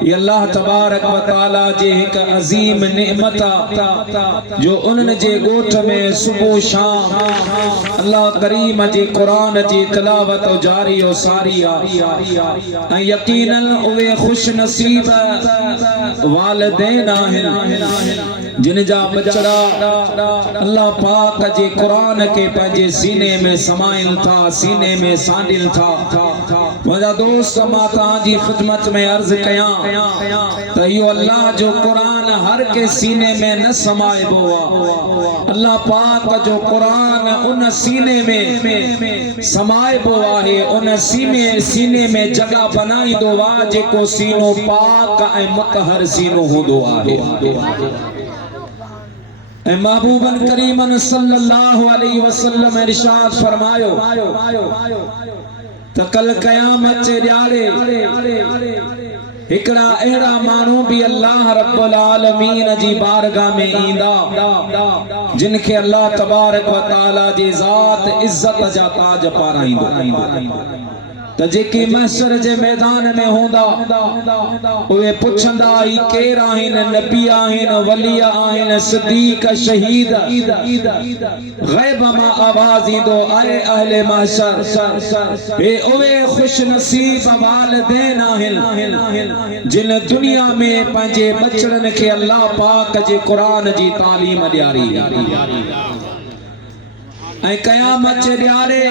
ये अल्लाह तबारक व तआला जे एक अजीम नेमत जो उन्हनि जे गोठ में सुबह शाम अल्लाह करीम जे कुरान जी तिलावत जारी और सारी आ यकीनन उहे खुश नसीब वालिदैन आहिनि जिन जा बचड़ा अल्लाह पाक जे कुरान के पंहिंजे सीने में समाइल था, सीने में सांडिल था। मुझा दोस्त मां तव्हांजी खिदमत में अर्ज कयां त इहो अल्लाह जो कुरान हर के सीने में न समाइबो आहे। अल्लाह पाक जो कुरान उन सीने में समाइबो आहे, उन सीने में जगह बनाईंदो आहे जेको सीनो पाक ऐं मुतहर सीनो हूंदो आहे। महबूबन करीमन सल्लल्लाहु अलैहि वसल्लम इरशाद फरमायो त कल क़यामत जे ॾियारे हिकड़ा अहिड़ा माण्हू भी अल्लाह रब्बुल आलमीन जी बारगाह में ईंदा जिनखे अल्लाह तबारक व तआला जी ज़ात इज्जत जा ताज पाराईंदो। त जेके महशर जे मैदान में होंदा उहे पुछंदा ई केर आहिनि, नबी आहिनि, वली आहिनि, सिद्दीक, शहीद। गैब मां आवाज ईंदो आए अहले महशर ए उहे खुश नसीब वालिदैन आहिनि जिन दुनिया में पंहिंजे बचड़नि खे अल्लाह पाक जे कुरान जी तालीम ॾियारी ऐं क़यामत जे ॾियारे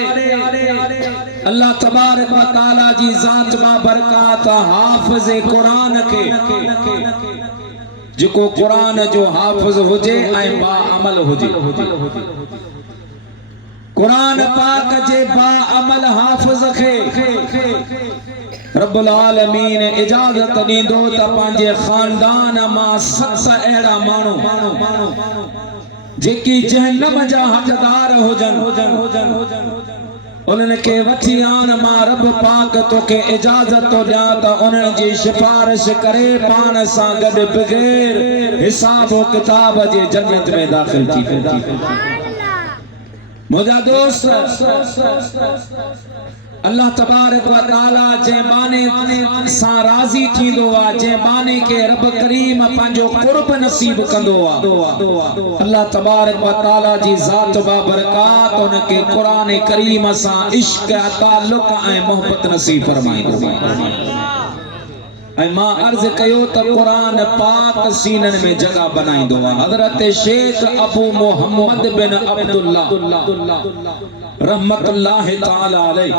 अल्लाह तबारक व तआला जी ज़ात मां बरकात हाफ़िज़ कुरान के जेको कुरान जो हाफ़िज़ हुजे ऐं बाअमल हुजे। कुरान पाक जे बाअमल हाफ़िज़ खे रब्बुल आलमीन इजाज़त ॾींदो त पंहिंजे खानदान मां 7 अहिड़ा माण्हू जेकी जहन्नम जा हक़दार हुजन उन्हनि के वठी आन मां रब पाक तोखे इजाज़त तो ॾियां त उन्हनि जी सिफारिश करे पाण सां गॾु बग़ैर हिसाब व किताब जे जन्नत में दाख़िल थी वेंदी। मुंहिंजा दोस्त अल्लाह तबारक व तआला जे माने सां राज़ी थींदो आहे, जे माने के रब करीम पंहिंजो कुर्ब नसीब कंदो आहे। अल्लाह तबारक व तआला जी ज़ात बा बरकात उनके कुरान करीम सां इश्क ताल्लुक ऐं मोहब्बत नसीब फरमाईंदो। ऐं मां अर्ज कयो त कुरान पाक सीनन में जगह बनाईंदो आहे। हज़रत शेख अबू मोहम्मद बिन अब्दुल्लाह रहमतुल्लाह ताला अलैहि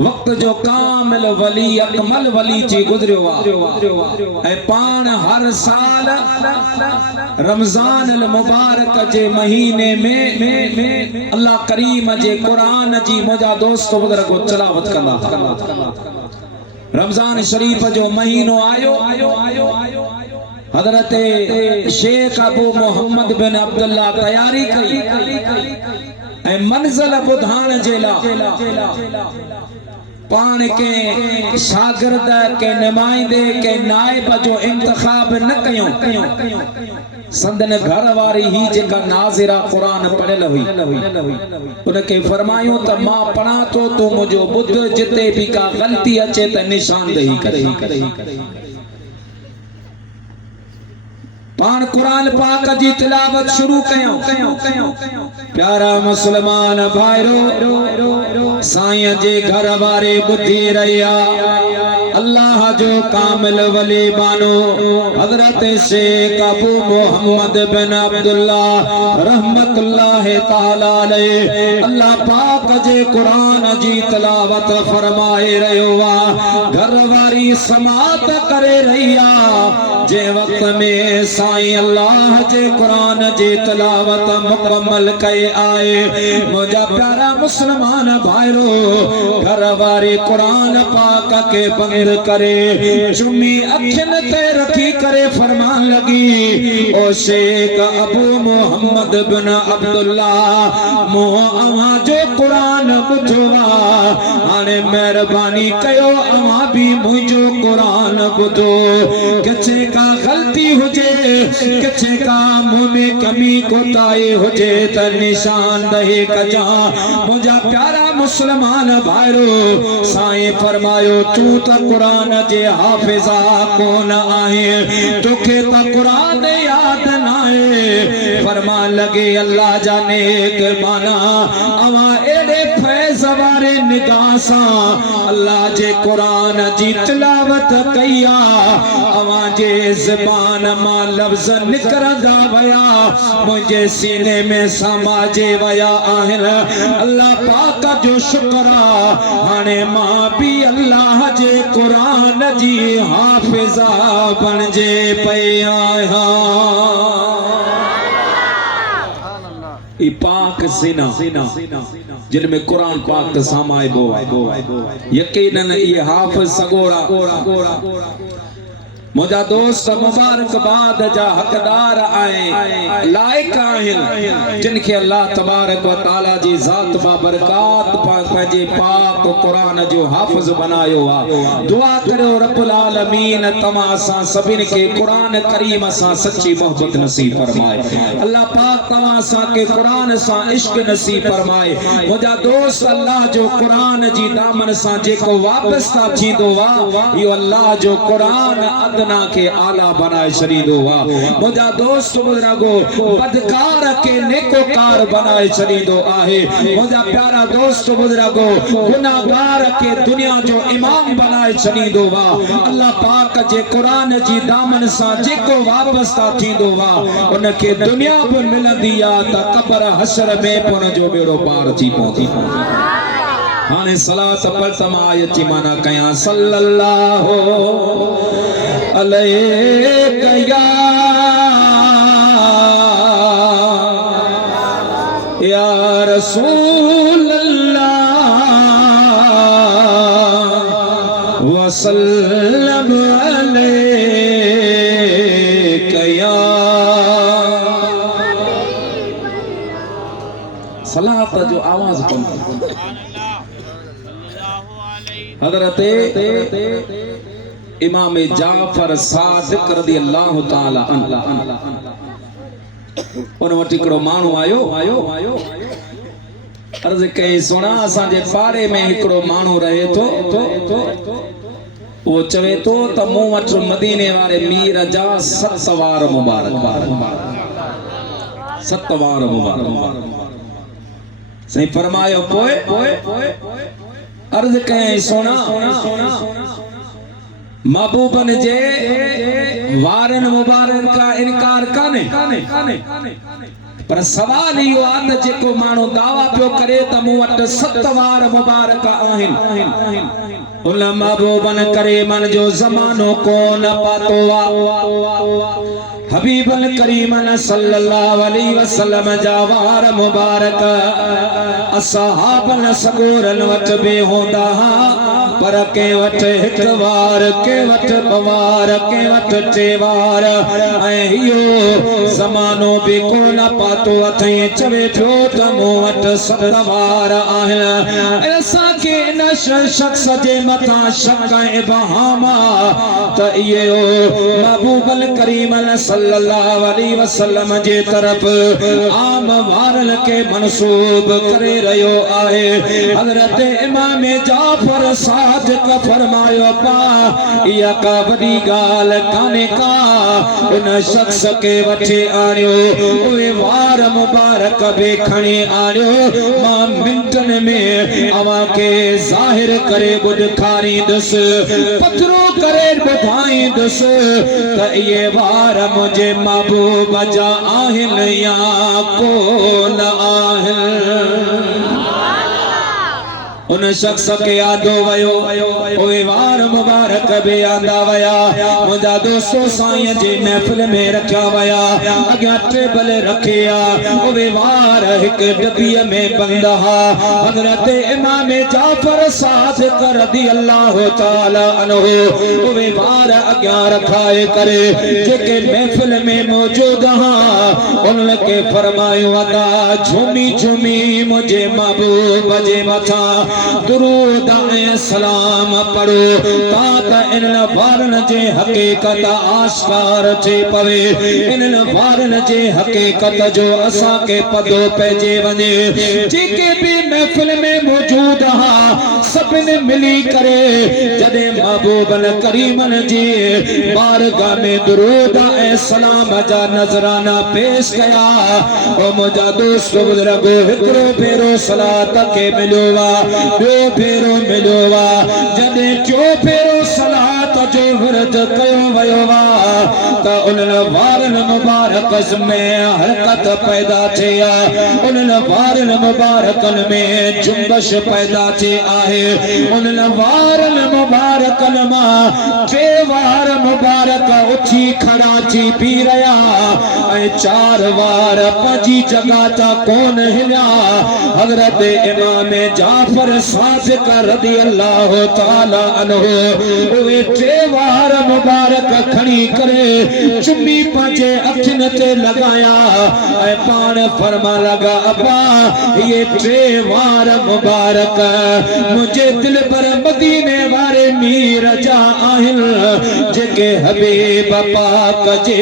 वक्त जो कामिल वली अकमल वली जी गुजरियो आहे ऐं पाण हर साल रमजान अल मुबारक जे महीने में अल्लाह करीम जे कुरान जी मुंहिंजा दोस्त बुज़ुर्ग तिलावत कंदा। रमजान शरीफ जो महीनो आयो हजरत शेख अबू मोहम्मद बिन अब्दुल्लाह तैयारी कई ऐं मंजिल ॿुधाइण जे लाइ पान के शागिर्द के नुमाइंदे के नाइब जो इंतखाब न कयो। संदन घर वारी ही जेका नाज़िरा कुरान पढ़ियल हुई उनके फरमायो त मां पढ़ा तो तू मुझो बुध जिते भी का गलती अचे त निशानदेही करे। पान कुरान पाक जी तिलावत शुरू कयो। प्यारा मुसलमान भाइरो साईं जे घर वारे बुद्धि रहिया अल्लाह जो कामिल वली बानो हजरत शेख अबू मोहम्मद बिन अब्दुल्लाह रहमतुल्लाह ताला अलैहि अल्लाह पाक जे कुरान जी तिलावत फरमाए रहियो आ। घर वारी समात करे रहिया जे वक्त में साईं अल्लाह जे कुरान जी तिलावत मुकम्मल कए आए। मुझा प्यारा मुसलमान भाइरो घर वारी कुरान पाक के बंद करे चुमी अखिन ते रखी करे फरमान लगी ओ शेख अबू मोहम्मद बिन अब्दुल्लाह मो अवा जो कुरान बुझवा हाने मेहरबानी कयो अवा भी मुझो कुरान बुझो किथे का गलती हुजे किथे का मुंह में कमी कोताही हुजे त निशानदही कजा मुंहिंजा प्यारा मुसलमान भाइरो साईं फरमायो तू त कुरान जे हाफिज़ा कोन आहे तोखे त कुरान याद नाहे फरमा लगे अल्लाह जाने के माना अवा एड़े फैज़ वारे निगाह सां अल्लाह जे कुरान जी तिलावत कया अवा जे ज़बान मां लफ्ज़ निकरंदा वया मुझे सीने में समाजे वया आहिनि अल्लाह पाक जो शुक्र हाणे मां भी अल्लाह जे कुरान जी हाफिज़ा बनजे पई आहियां ई पाक सीना जिनमें कुरान पाक समाइबो यकीनन ये हाफिज़ सगोड़ा मुझा दोस्त मुबारकबाद जा हकदार आए लायक आहिनि जिनखे अल्लाह तबारक व तआला जी ज़ात बा बरकात पंहिंजे पाक कुरान जो हाफिज़ बनायो आ दुआ करो रब्बुल आलमीन तमा सां सभिनी के कुरान करीम सां सच्ची मोहब्बत नसीब फरमाए अल्लाह पाक तमा सां के कुरान सां इश्क नसीब फरमाए मुझा दोस्त अल्लाह जो कुरान जी दामन सां जेको वाबस्ता थींदो आ यो अल्लाह जो कुरान ना के आला बनाए छॾींदो आहे मुंहिंजा दोस्त बुज़ुर्गो बदकार के नेकोकार बनाए छॾींदो आहे मुंहिंजा प्यारा दोस्त बुज़ुर्गो गुनाहगार के दुनिया जो इमाम बनाए छॾींदो आहे अल्लाह पाक जे कुरान जी दामन सां जेको वाबस्ता थींदो आहे उनखे दुनिया बि मिलंदी आहे त क़ब्र हशर में पुन जो बेड़ो पार थी पवंदी हाणे सलात पढ़ तमा अची माना कया सल्लल्लाहु अलैका या रसूल अल्लाह वसल्लम अलैका या सलात जो आवाज कम हजरत इमाम जाफर सादिक रज़ी अल्लाह ताला उन वटि हिकिड़ो माण्हू आयो अर्ज़ कई सुना असांजे पाड़े में हिकिड़ो माण्हू रहे थो वो चवे तो त मूं वटि मदीने वारे मीर जा 7 वार मुबारक 7 वार मुबारक सही फरमायो पोए अर्ज़ कई सुना महबूबन जे वारन मुबारक का इनकार काने पर सवाल इहो आहे त जेको माण्हू दावा पियो करे त मूं वटि 7 वार मुबारक आहिनि उन महबूबन करीमन जो ज़मानो कोन पातो आहे हबीबन करीमन सल्लल्लाहु अलैहि वसल्लम जा वार मुबारक असहाबन सगोरन वट बि हूंदा पर के वट हिक वार के वट 2 वार के वट 3 वार ऐं इहो ज़मानो बि कोन पातो अथई चवे पियो त मूं वटि 7 वार आहिनि असांखे इन शख़्स जे मथां शक ऐं इबहाम त इहो महबूबल करीमन सल्लल्लाहु अलैहि वसल्लम जे तरफ आम वारन के मनसूब करे रहियो आहे हज़रत इमाम जाफर सादिक फरमायो पा या का वॾी ॻाल्हि कान्हे का उन शख़्स के वठी आणियो उहे वार मुबारक बि खणी आणियो मां मिंटनि में अवां खे ज़ाहिर करे ॿुधाईंदुसि पधरो करे ॿुधाईंदुसि त इहे वार मुंहिंजे महबूब जा आहिनि या कोन आहिनि उन शख्स के यादो वयो ओए वार मुबारक बि आंदा वया मुंहिंजा दोस्तो साईं जे महफ़िल में रखिया वया अॻियां टेबल रखिया ओए वार हिक डबीअ में बंद हा हज़रत इमाम जाफर सादिक रज़ी अल्लाह ताला अन्हु ओए वार अॻियां रखाए करे जेके महफ़िल में मौजूद हा उन के फरमायो अदा झूमी झूमी मुझे महबूब जे मथा दुरूद ऐं सलाम पढ़ो ता इन वारन जे हकीकत आश्कार थी पवे इन वारन जे हकीकत जो असा के पदो पइजे वञे जेके भी महफिल में मौजूद हा सभिनी मिली करे जॾहिं महबूबन करीमन जी बारगाह में दुरूद ऐं सलाम जा नजराना पेश कया ओ मुंहिंजा दोस्त बुज़ुर्गो हिकिड़ो भेरो सलात के मिलियो वा ॿियो भेरो मिलियो वा जॾहिं टियों भेरो सलात जो विर्द कयो वियो वा त उन्हनि वारनि मुबारक में हरकत पैदा थी आहे उन्हनि वारनि मुबारकनि में जुंबश पैदा थी आहे उन्हनि वारनि मुबारकनि मां टे वार मुबारक उथी खड़ा थी पी रहा ऐं चार वार पंहिंजी जगह ता कोन हिलिया हज़रत इमाम जाफर सादिक रज़ी अल्लाह ताला अन्हु उहे टे वार मुबारक खणी करे चुम्मी पंहिंजे अखियुनि ते लॻाया ऐं पाण फरमा लॻा अब्बा ये टे वार मुबारक मुंहिंजे दिल पर मदीने वारे मीर जा आहिनि जेके हबीब पाक जे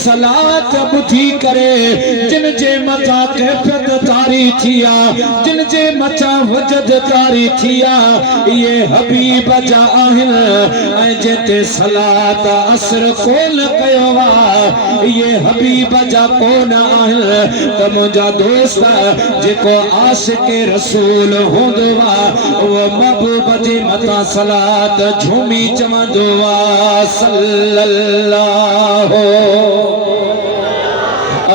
सलात ॿुधी करे जिन जे मथा कैफियत तारी थिया जिन जे मथा वजद तारी थिया ये हबीब जा आहिनि ऐं जेते सलात असर कोन कयो वा ये हबीब जा कोन आहिनि त मुंहिंजा दोस्त जेको आशिक़ रसूल हूंदो वा उहो महबूब जे मथा सलात झूमी चवंदो वा सल्लल्लाहु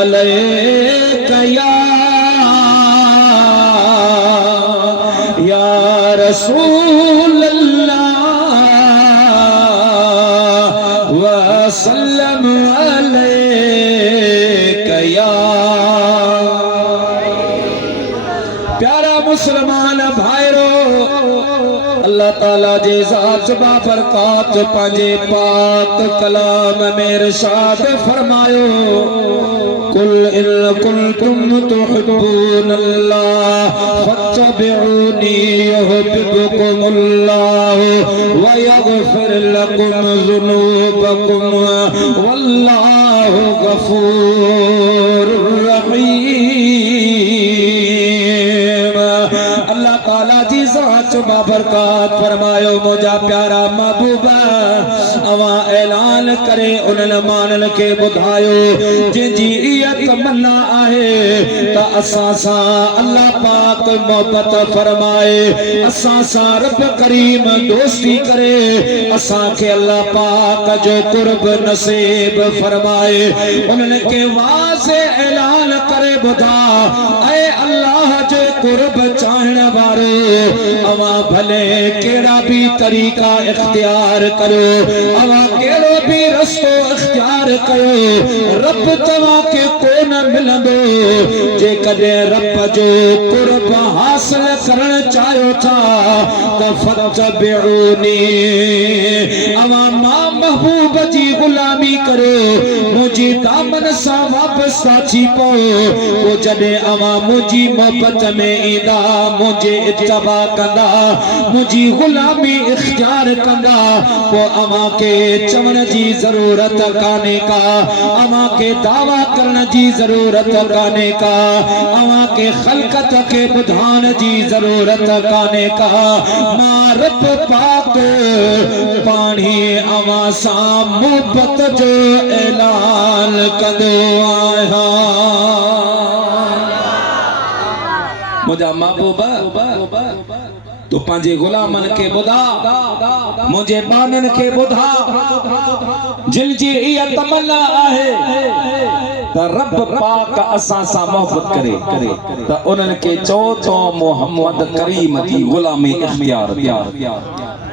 अलैका या रसूल अल्लाह व सल्लम अलैका या प्यारा मुसलमान भाइरो अल्लाह ताला जे ज़ात बाबरकात पंहिंजे पाक कलाम में इरशाद फरमायो कुल इन कुंतुम तुहिब्बूनल्लाह फत्तबिऊनी युहिब्बुकुमुल्लाह व यगफिर लकुम ज़ुनूबकुम वल्लाहु गफूरुर रहीम अल्लाह ताला जी ज़ात बाबरकात फरमायो मुझा प्यारा महबूबा अवा ऐलान करे उन्हनि मानन के ॿुधायो जंहिंजी इहा तमन्ना आहे त असां सां अल्लाह पाक मोहब्बत फरमाए असां सां रब करीम दोस्ती करे असां खे अल्लाह पाक जो कुर्ब नसीब फरमाए उन्हनि के वाज़ेह ऐलान करे ॿुधा ऐ अल्लाह जे कुर्ब चाहण वारो अवा भले केड़ा भी तरीका इख्तियार करो अवा केड़ो भी रस्तो इख्तियार कयो रब तवा के कोन मिलंदो जे कदे रब जो कुर्ब हासिल करण चाहो था त फतबिऊनी अवा मां महबूब जी गुलामी करो मुझी दामन सा वापस साची पो वो जदे अवा मुझी मोहब्बत में ईंदा मुझे इत्तबा कंदा मुझी गुलामी इख्तियार कंदा वो अवा के चवण जी जरूरत काने का अवा के दावा करण जी जरूरत काने का अवा के खलकत के बुधान जी जरूरत काने का मां रब पाक पानी अवा सा मोहब्बत जो ऐलान कंदो आया मुझा महबूबा तो पंहिंजे गुलामन के ॿुधा मुझे बानन के ॿुधा जिन जी इहा तमन्ना आहे त रब पाक असां सां मोहब्बत करे त उन्हनि के चओ तो मोहम्मद करीम जी गुलामी इख्तियार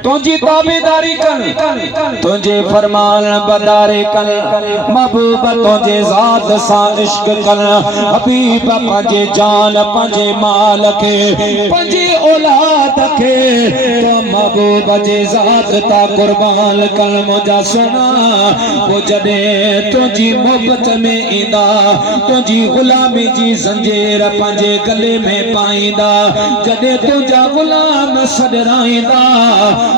तुझी ताबेदारी कर, तुझे फरमान बदारे कर, महबूब तुझे जात सा इश्क कर, हबीब पंजे जान पंजे माल के पंजे औलाद के तो महबूब जे जात ता कुर्बान कर मुझा सुना वो जदे तुझी मोहब्बत में ईंदा तुझी गुलामी जी जंजीर पंजे गले में पाईंदा जदे तुझा गुलाम सडराईंदा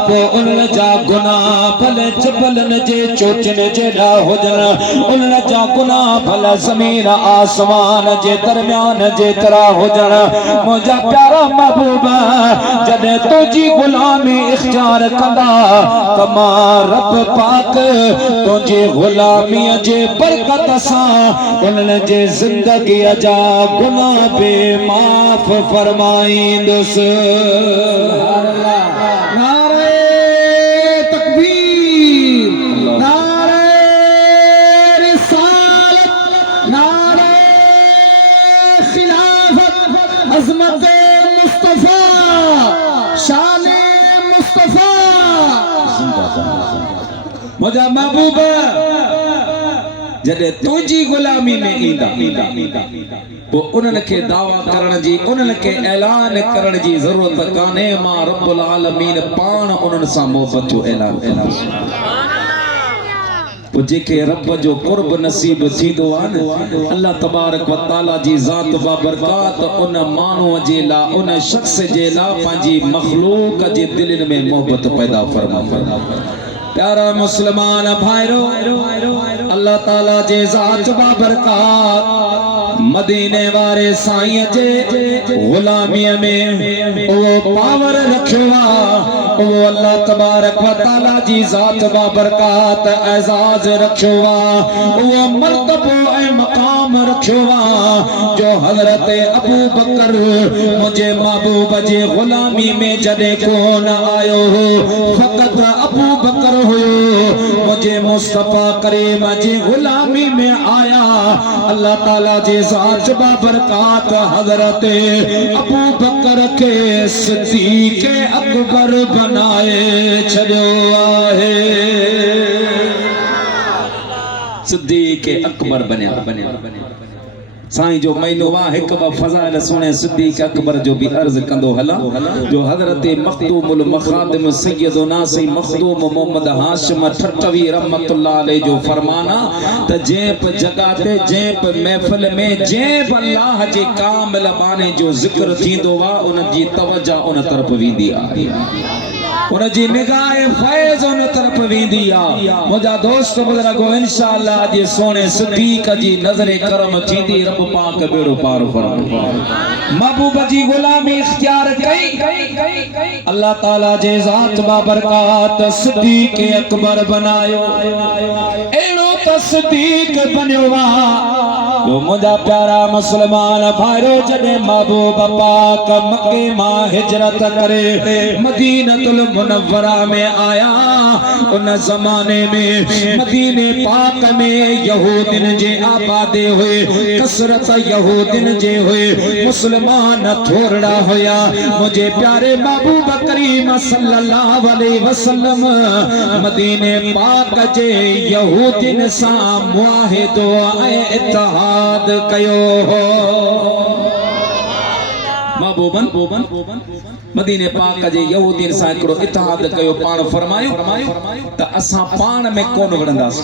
वो उन जा गुनाह भले जबलन जे चोचन जेड़ा हुजन उन जा गुनाह भले जमीन आसमान जे दरमियान जेतरा हुजन मुझा प्यारा महबूब जदे तुझी गुलामी इख्तियार कंदा तमा रब पाक तुझी गुलामी जे बरकत सा उन जे जिंदगी जा गुनाह बे माफ फरमाईंदुस। अज़मत मुस्तफा शान मुस्तफा मुझा महबूब जदे तुझी गुलामी में ईंदा वो उन्हनि खे दावा करण जी उन्हनि खे ऐलान करण जी ज़रूरत कान्हे मां रब्बुल आलमीन पाण उन्हनि सां मोहब्बत जो ऐलान वो जेके रब जो कुर्ब नसीब थींदो आहे न अल्लाह तबारक व तआला जी ज़ात बाबरकात उन मानू जे ला उन शख्स जे ला पंहिंजी मखलूक जे दिलनि में मोहब्बत पैदा फरमा। प्यारा मुसलमान भाइरो अल्लाह ताला जे ज़ात बाबरकात मदीने वारे साईं जे गुलामीअ में वो पावर रखियो आ वो अल्लाह तबारक व तआला जी ज़ात बाबरकात एजाज रखियो आ वो मर्तबो ए मकाम रखियो आ जो हजरत अबू बकर मुझे महबूब जे गुलामी में जदे कोन आयो हो फकत अबू बकर हुयो मुझे मुस्तफा करीम जी गुलामी में आया अल्लाह ताला जी ज़ात बाबरकात हजरत अबू बकर के सिद्दीक़ अकबर बनाए छड़ियो आहे सिद्दीक़ अकबर बनिया साईं जो महीनो वाह एक बा फज़ाइल सुने सिद्दीक़ अकबर जो भी अर्ज कंदो हला जो हजरत मखदूमुल मखादिम सैयदना सई मखदूम मोहम्मद हाशिम ठठवी रहमतुल्लाह अलैह जो फरमाना त जेप जगह ते जेप महफिल में जेप अल्लाह जे कामिल बाने जो जिक्र थींदो वा उन जी तवज्जो उन तरफ वेंदी आहे उन जी निगाह फैज़ उन तरफ वेंदी आ मुझा दोस्त बुजुर्गो इंशाअल्लाह जे सोने सिद्दीक़ जी नजर करम थींदी रब पाक बेड़ो पार फरमाए महबूब जी गुलामी इख्तियार कई अल्लाह ताला जे ज़ात बाबरकात सिद्दीक़ अकबर बनायो एड़ो सिद्दीक़ बनियो वा जो मुझा प्यारा मुसलमान भाइरो जडे महबूब पाक मक्के मां हिजरत करे मदीनतुल मुनव्वरा में आया उन जमाने में मदीने पाक में यहूदिन जे आबादे हुए कसरत यहूदिन जे हुए मुसलमान थोड़ा होया मुझे प्यारे महबूब करीम सल्लल्लाहु अलैहि वसल्लम मदीने पाक जे यहूदिन सा मुआहिदो ऐ इत्तेहाद कयो हो महबूबन मदीने पाक जे यहूदिन सा एकड़ो इत्तेहाद कयो पाण फरमायो त असा पाण में कोन वड़ंदास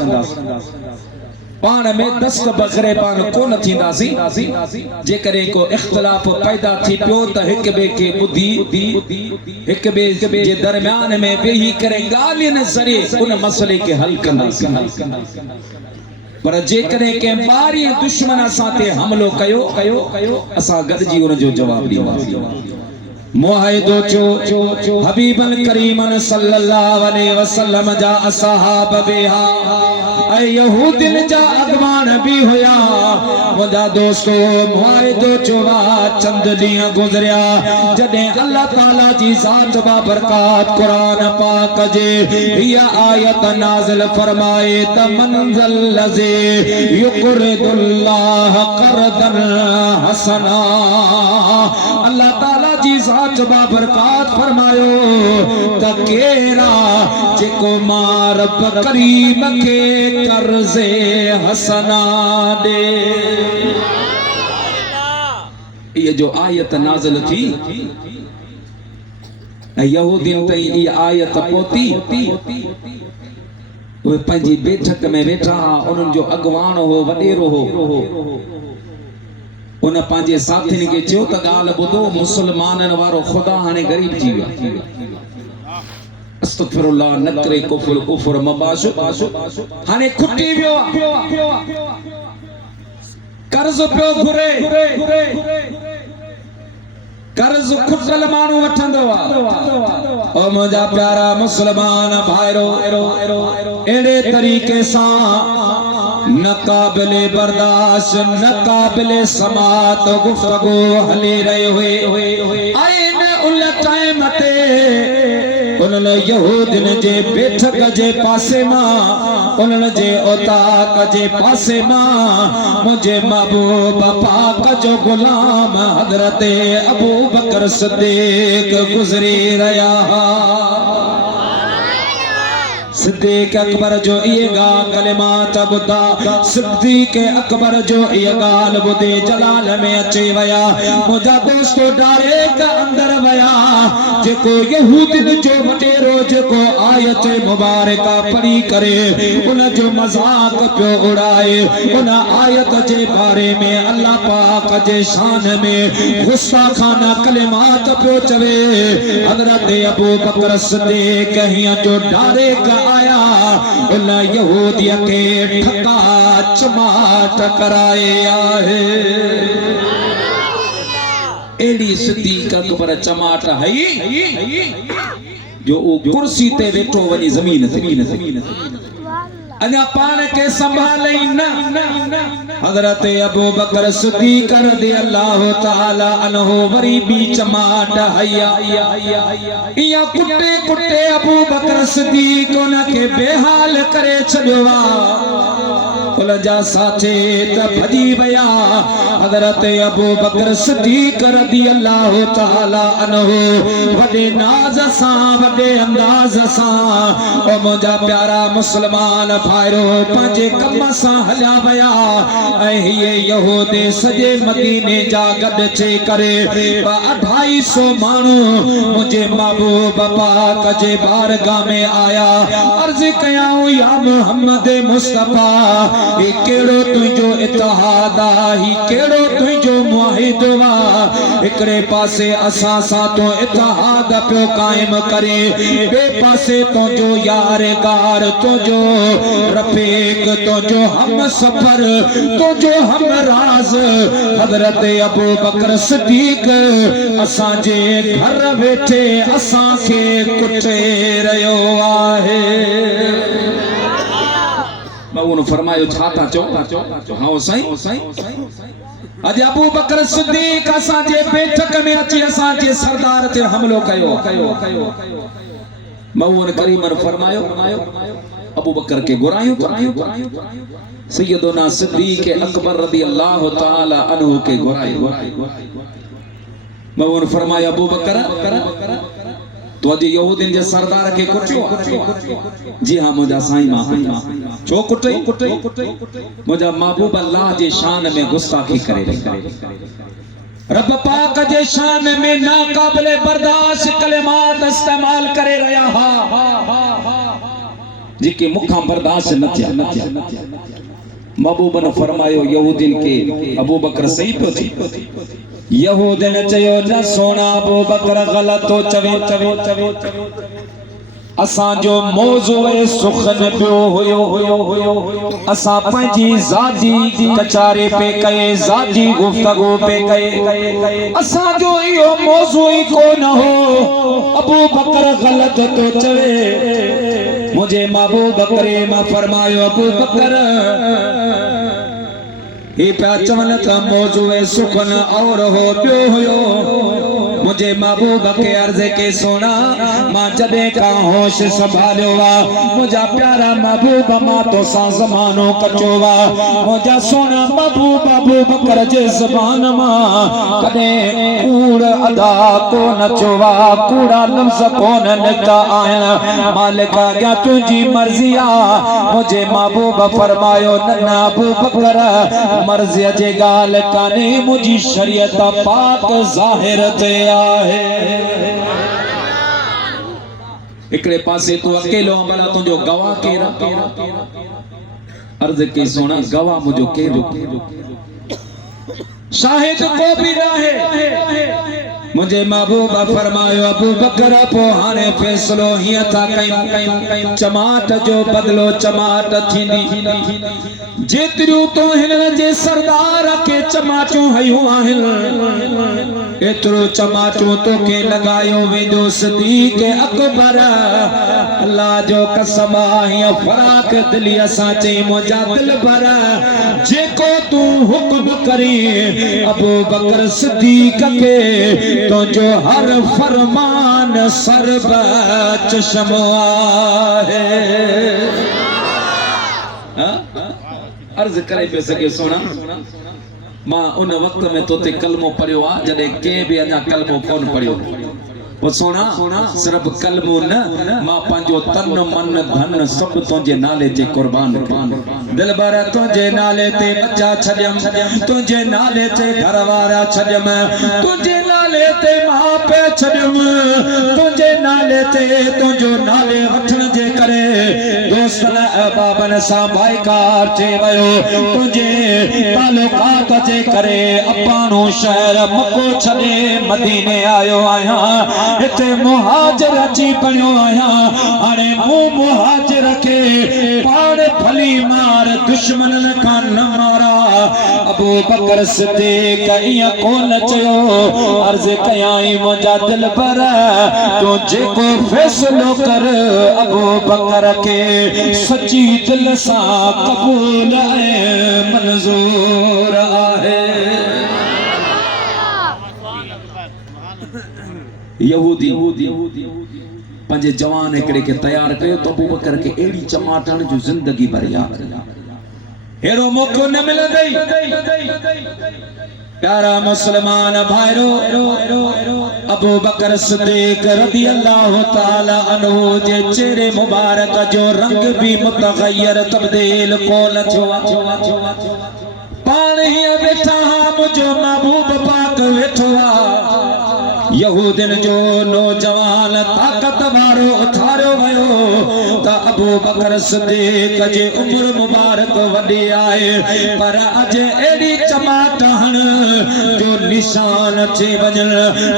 पाण में दस्त बगरे पाण कोन थींदासी जे करे को इख्तिलाफ पैदा थी पियो त हिक बे के बुद्धि हिक बे जे दरमियान में वेही करे गालियन ज़रिए उन मसले के हल कंदासी पर जे करे के बारी दुश्मन साथे हमलो कयो असा गदजी उन जो जवाब दी मुआहिदो चो हबीबन करीमन सल्लल्लाहु अलैहि वसल्लम जा असहाब बेहा ऐ यहूदिन जा अगवान भी होया मुझा दोस्तो मुआहिदो चो चंद दिन गुजरिया जडे अल्लाह ताला जी ज़ात बाबरकात कुरान पाक जे ये आयत नाज़िल फरमाए त मंज़ल लज़ी युक़रिदुल्लाह क़रदन हसना अल्लाह ताला जी ज़ात बाबरकात फरमायो त केरा जेको मां रब करीम के कर्ज़े हसना दे। ये जो आयत नाज़िल थी यहूदियन ताईं ये आयत पहुती। वे पंहिंजी बैठक में वेठा उन्हनि जो अॻवान हो वॾेरो हो उन पंहिंजे साथियुनि खे चयो त ॻाल्हि ॿुधो मुसलमाननि वारो ख़ुदा हाणे ग़रीब थी वियो अस्तगफिरुल्लाह न करे कुफर कुफर मबाशु हाणे खुटी वियो कर्ज़ पियो घुरे कर्ज़ खुटल माण्हू वठंदो आहे। ओ मुंहिंजा प्यारा मुसलमान भाइरो अहिड़े तरीक़े सां न क़ाबिले बर्दाश्त न क़ाबिले समात गुफ़्तगू हली रही हुई। आइन उन टाइम ते उन्हनि यहूदियुनि जे बैठक जे पासे मां उन्हनि जे उताक जे पासे मां मुंहिंजे महबूब पाक जो गुलाम हज़रत अबू बकर सिद्दीक़ गुज़री रहिया हुआ। सिद्दीक़ अकबर जो ये ॻाल्हि कलिमात ॿुधा सिद्दीक़ अकबर जो ये ॻाल्हि ॿुधी जलाल में अची विया। मुंहिंजा दोस्तो डायरेक्ट अंदर विया जेको यहूदियुनि जो वॾेरो जेको आयत मुबारका पढ़ी करे उन जो मज़ाक पियो उड़ाए उन आयत जे बारे में अल्लाह पाक जे शान में गुस्ताखाना कलिमात पियो चवे। हज़रत अबू बकर सिद्दीक़ हीअं जो डायरेक्ट आया उन यहूदिया के ठका चमाट कराए आहे। एड़ी सिद्दीक़ अकबर चमाट हई जो वो कुर्सी ते वेठो वनी जमीन अञा पान के संभाले न। हज़रत अबू बकर सिद्दीक़ रज़ियल्लाहु ताला अन्हु वरी भी चमाट हया या कुटे कुटे अबू बकर सिद्दीक़ उनके बेहाल करे छॾियो उनजा साथी त भॼी विया। हज़रत अबू बकर सिद्दीक़ रज़ियल्लाहु ताला अन्हु वॾे नाज़ सां वॾे अंदाज़ सां ओ मुंहिंजा प्यारा मुसलमान भाइरो पंहिंजे कम सां हलिया विया ऐं हीअ यहूदी सॼे मदीने जा गॾु थी करे 250 माण्हू मुंहिंजे महबूब पाक जे बारगाह में आया। अर्ज़ कयाऊं या मुहम्मद मुस्तफा ही केड़ो तुझो इत्तेहाद ही केड़ो तुझो मुआहिदो एकड़े पासे असां सां तो इत्तेहाद पियो कायम करे बे पासे तुझो यारगार तुझो रफीक तुझो हम सफर तुझो हम राज हज़रत अबू बकर सिद्दीक़ असां जे घर वेठे असां के कुटे रहियो आहे। उन फरमायो छा था चओ हाँ साईं अज अबू बकर सिद्दीक़ असां जे बैठक में अची असां जे सरदार ते हमलो कयो। मऊन करीमर फरमायो अबू बकर के घुरायो सैयदना सिद्दीक़ अकबर रज़ियल्लाहु ताला अन्हु के घुरायो। मऊन फरमायो अबू बकर तो अज यहूदिन जे सरदार के कुटियो। जी हाँ मुझा साईं मां छो कुटे मुझा महबूब अल्लाह जे शान में गुस्ताखी करे रब पाक जे शान में नाकाबिले बर्दाश्त कलिमात इस्तेमाल करे रहा जेके मुखा बर्दाश्त न थिया। महबूब ने फरमायो यहूदिन के अबू बकर सही पियो थी। यहूदिन चयो न सोना अबू बकर गलत तो चवे असां जो मौजूए सुखन पियो हुयो असां पंहिंजी ज़ाती कचारे पे कए ज़ाती गुफ्तगू पे कए असां जो इहो मौजू ही कोन हो। अबू बकर गलत तो चवे मुझे महबूब करीम फरमायो अबू बकर ये पे चवन त मौजूए सुखन और हो पियो हुयो मुझे महबूब के अर्ज के सोना मां जदे का होश संभालियो वा मुझा प्यारा महबूब मां तो सा ज़मानो कचो वा मुझा सोना महबूब अबू बकर जे ज़बान मां कदे कूड़ अदा को नचो वा कूड़ा लफ्ज़ कोन निकता आहिन मालिक क्या तुझी मर्ज़ी आ मुझे महबूब फरमायो नन्ना अबू बकर मर्ज़ी जे गाल काने मुझी शरीयत पाक ज़ाहिर ते आहे इकड़े पासे तू अकेलो भला तुझो गवाह केरा अर्ज के सोना गवाह मुझो केरो शाहिद को भी रहे मुझे महबूब फरमायो अबू बकर पो हाने फैसलो हिया था कई चमाट जो बदलो चमाट थींदी जेतिरियूं तो हिन जे सरदार के चमाचूं हयूं आहिन एतिरो चमाचो तो के लगायो वेंदो सिद्दीक़ अकबर अल्लाह जो कसम आहे फराक दिली असां चई मुंहिंजा दिल भर जेको तू हुक्म करी अबू बकर सिद्दीक़ के तुझो हर फरमान सरब चश्मो आहे अर्ज करे पे सके सोना मां उन वक्त में तोते कलमो पढ़ियो आ जडे के भी अना कलमो कोन पढ़ियो वो सोना सिर्फ कलमो न मां पांजो तन मन धन सब तुझे नाले ते कुर्बान दिल भर तुझे नाले ते बच्चा छडम तुझे नाले ते घरवारा छडम तुझे नाले ते मां पे छडम तुझे नाले ते तुझो नाले वठण जे करे दोस्तन अहबाबन सा भाईकार थे वयो तुझे तालुकात जे करे अपानो शहर मको छडे मदीने आयो आया इते मुहाजिर अची बणियो आया हाणे मु मुहाजिर के पाड़ फली मार दुश्मनन का न मारा अबू बकर सिद्दीक़ इया कोन चयो अर्ज कयाई मुंजा दिल भर तो जेको फैसलो कर अबू बकर के सच्ची दिल सा कबूल है मंजूर आहे यहूदी पंजे जवान एकड़े के तैयार कयो तो अबू बकर के एड़ी चमाटण जो जिंदगी भर याद हेरो मौको न मिलंदई प्यारा मुसलमान भाईरो अबू बकर सिद्दीक़ रज़ी अल्लाह ताला अन्हु जे चेहरे मुबारक जो रंग भी मुतगय्यर तब्दील कोन थियो पाण ही वेठा मुझो महबूब पाक वेठो यहूदिन जो नौजवान ताकत वारो उथारियो वयो त अबू बकर सिद्दीक़ जे उम्र मुबारक वडी आए पर अज एडी चमाट हण जो निशान थे वजन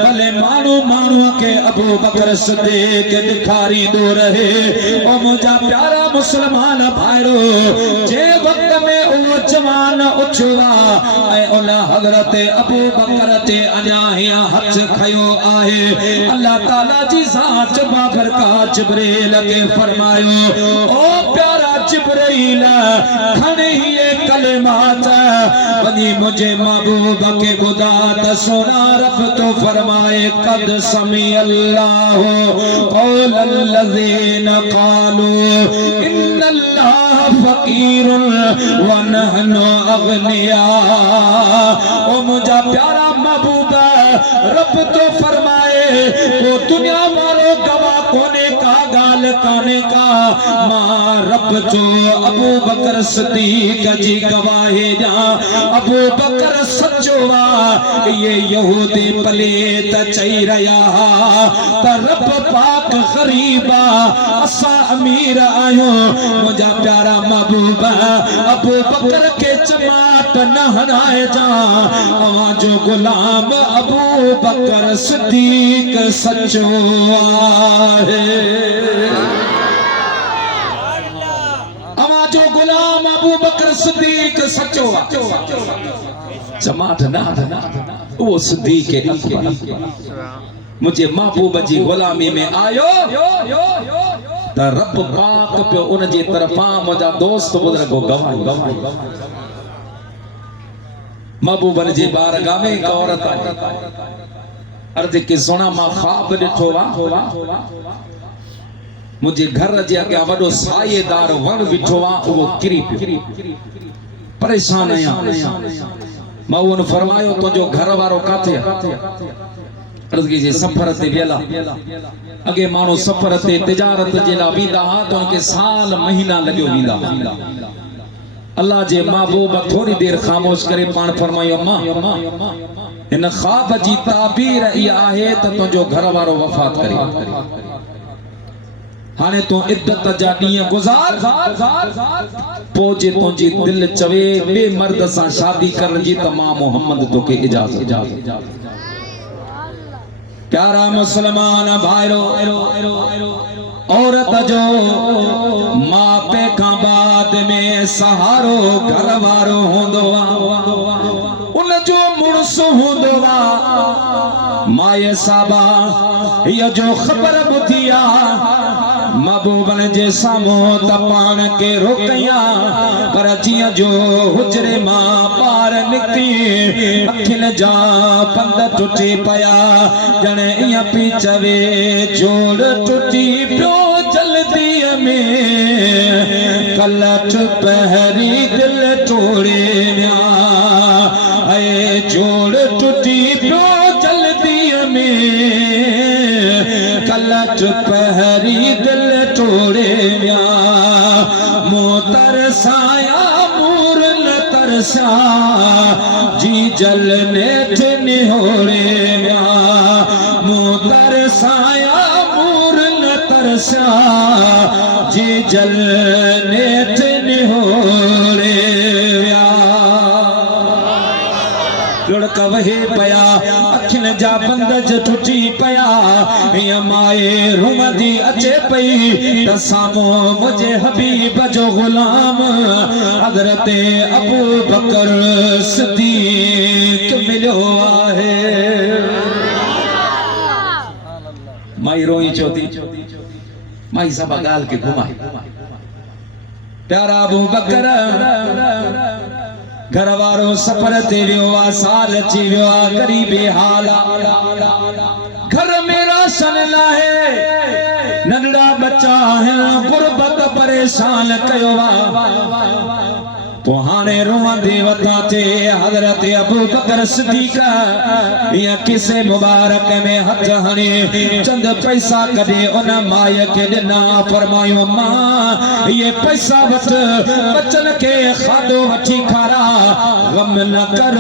भले मानू मानू के अबू बकर सिद्दीक़ दिखारी दो रहे ओ मुझा प्यारा मुसलमान भाईरो जे वक्त में ओ जवान उछवा ए उन हजरत अबू बकर ते अञा हिया हथ खयो आहे अल्लाह ताला जी ज़ात बाबरकत जिब्रील के फरमायो ओ प्यारा जिब्रील खणे ही कलमात वनी मुझे महबूब के खुदा त सोना रब तो फरमाए कद समी अल्लाह कौल अल्लज़ीन क़ालू इन्नल्लाह फकीर व नहनु अगनिया ओ मुझा प्यारा महबूब रब तो फरमाए वो दुनिया वालों गवाह कोने का गाल काने का मां रब जो अबू बकर सिद्दीक़ जी गवाहे जा अबू बकर सच्चो वा ये यहूदी पलेत चई रया त रब पाक गरीबा असा अमीर आयो मुझा प्यारा महबूब अबू बकर के चमाट न हनाए जा अवा जो गुलाम अबू बकर सिद्दीक़ सच्चो आहे अवा जो गुलाम अबू बकर सिद्दीक़ सच्चो चमाट ना वो सिद्दीक़ अकबर मुझे महबूब जी गुलामी में आयो त रब पाक पे उन जे तरफा मुझा दोस्त बुजुर्ग गवाह महबूबन जी बारगाह में एक औरत अर्ज के सोना मां ख्वाब ॾिठो वा मुझे घर जे अॻियां वॾो सायेदार वण बीठो आहे उहो किरी पियो परेशान आहियां मां उन फरमायो तुंहिंजो घर वारो काथे अर्ज की जे सफ़र ते वियल अगे माण्हू सफ़र ते तिजारत जे लाइ वेंदा हुआ त उनखे साल महीना लॻियो वेंदा अल्लाह जे महबूब थोड़ी देर खामोश करे पाण फरमायो अम्मा इन ख्वाब जी ताबीर इहा आहे त तुंहिंजो घर वारो वफ़ात करे हाने तू इद्दत जा ॾींहं गुज़ार पोइ जे तुंहिंजी दिल चवे ॿिए मर्द सां शादी करण जी त मां मोहम्मद तोखे इजाज़त प्यारा मुसलमान भाइरो औरत जो मापे खां बाद में सहारो घर वारो होंदो उन जो मुड़स होंदो माए साबा ये जो खबर बुधी महबूबन जे साम्हूं त पाण के रोकया पर जियां जो हुजरे मां ॿार निकिती अखियुनि जा पंध टुटी पिया ॼण ईअं पई चवे जोड़ टुटी पियो जल्दीअ में कलठ पहिरी दिल तोड़े विया ऐं जोड़ टुटी पियो जल्दीअ में कलठ पहिरी दिल तोड़े विया मूं तरसाया मूर न तरसा जी जलने थे निहोड़े विया मूं तरसाया मूर न तरसा जी जलने थे निहोड़े विया लुड़क वहे पया अखियुनि जा बंद टुटी पया हीअं माए रूमंदी अचे पई त साम्हूं मुंहिंजे हबीब जो गुलाम हज़रत अबू बकर सिद्दीक़ मिलियो आहे माई रोई चोती माई सभा ॻाल्हि खे घुमाई प्यारा अबू बकर घर वारो सफर ते वियो आहे साल अची वियो आहे ग़रीबी हाल घर में राशन लाहे नंढड़ा बच्चा आहिनि गुरबत परेशान कयो आहे तो हाने रोंदे वता थे हज़रत अबू बकर सिद्दीक़ या किसे मुबारक में हथ हणे चंद पैसा कढे उन माय के ॾिना फरमायो मां ये पैसा वठ बचन के खाधो वठी खारा गम न कर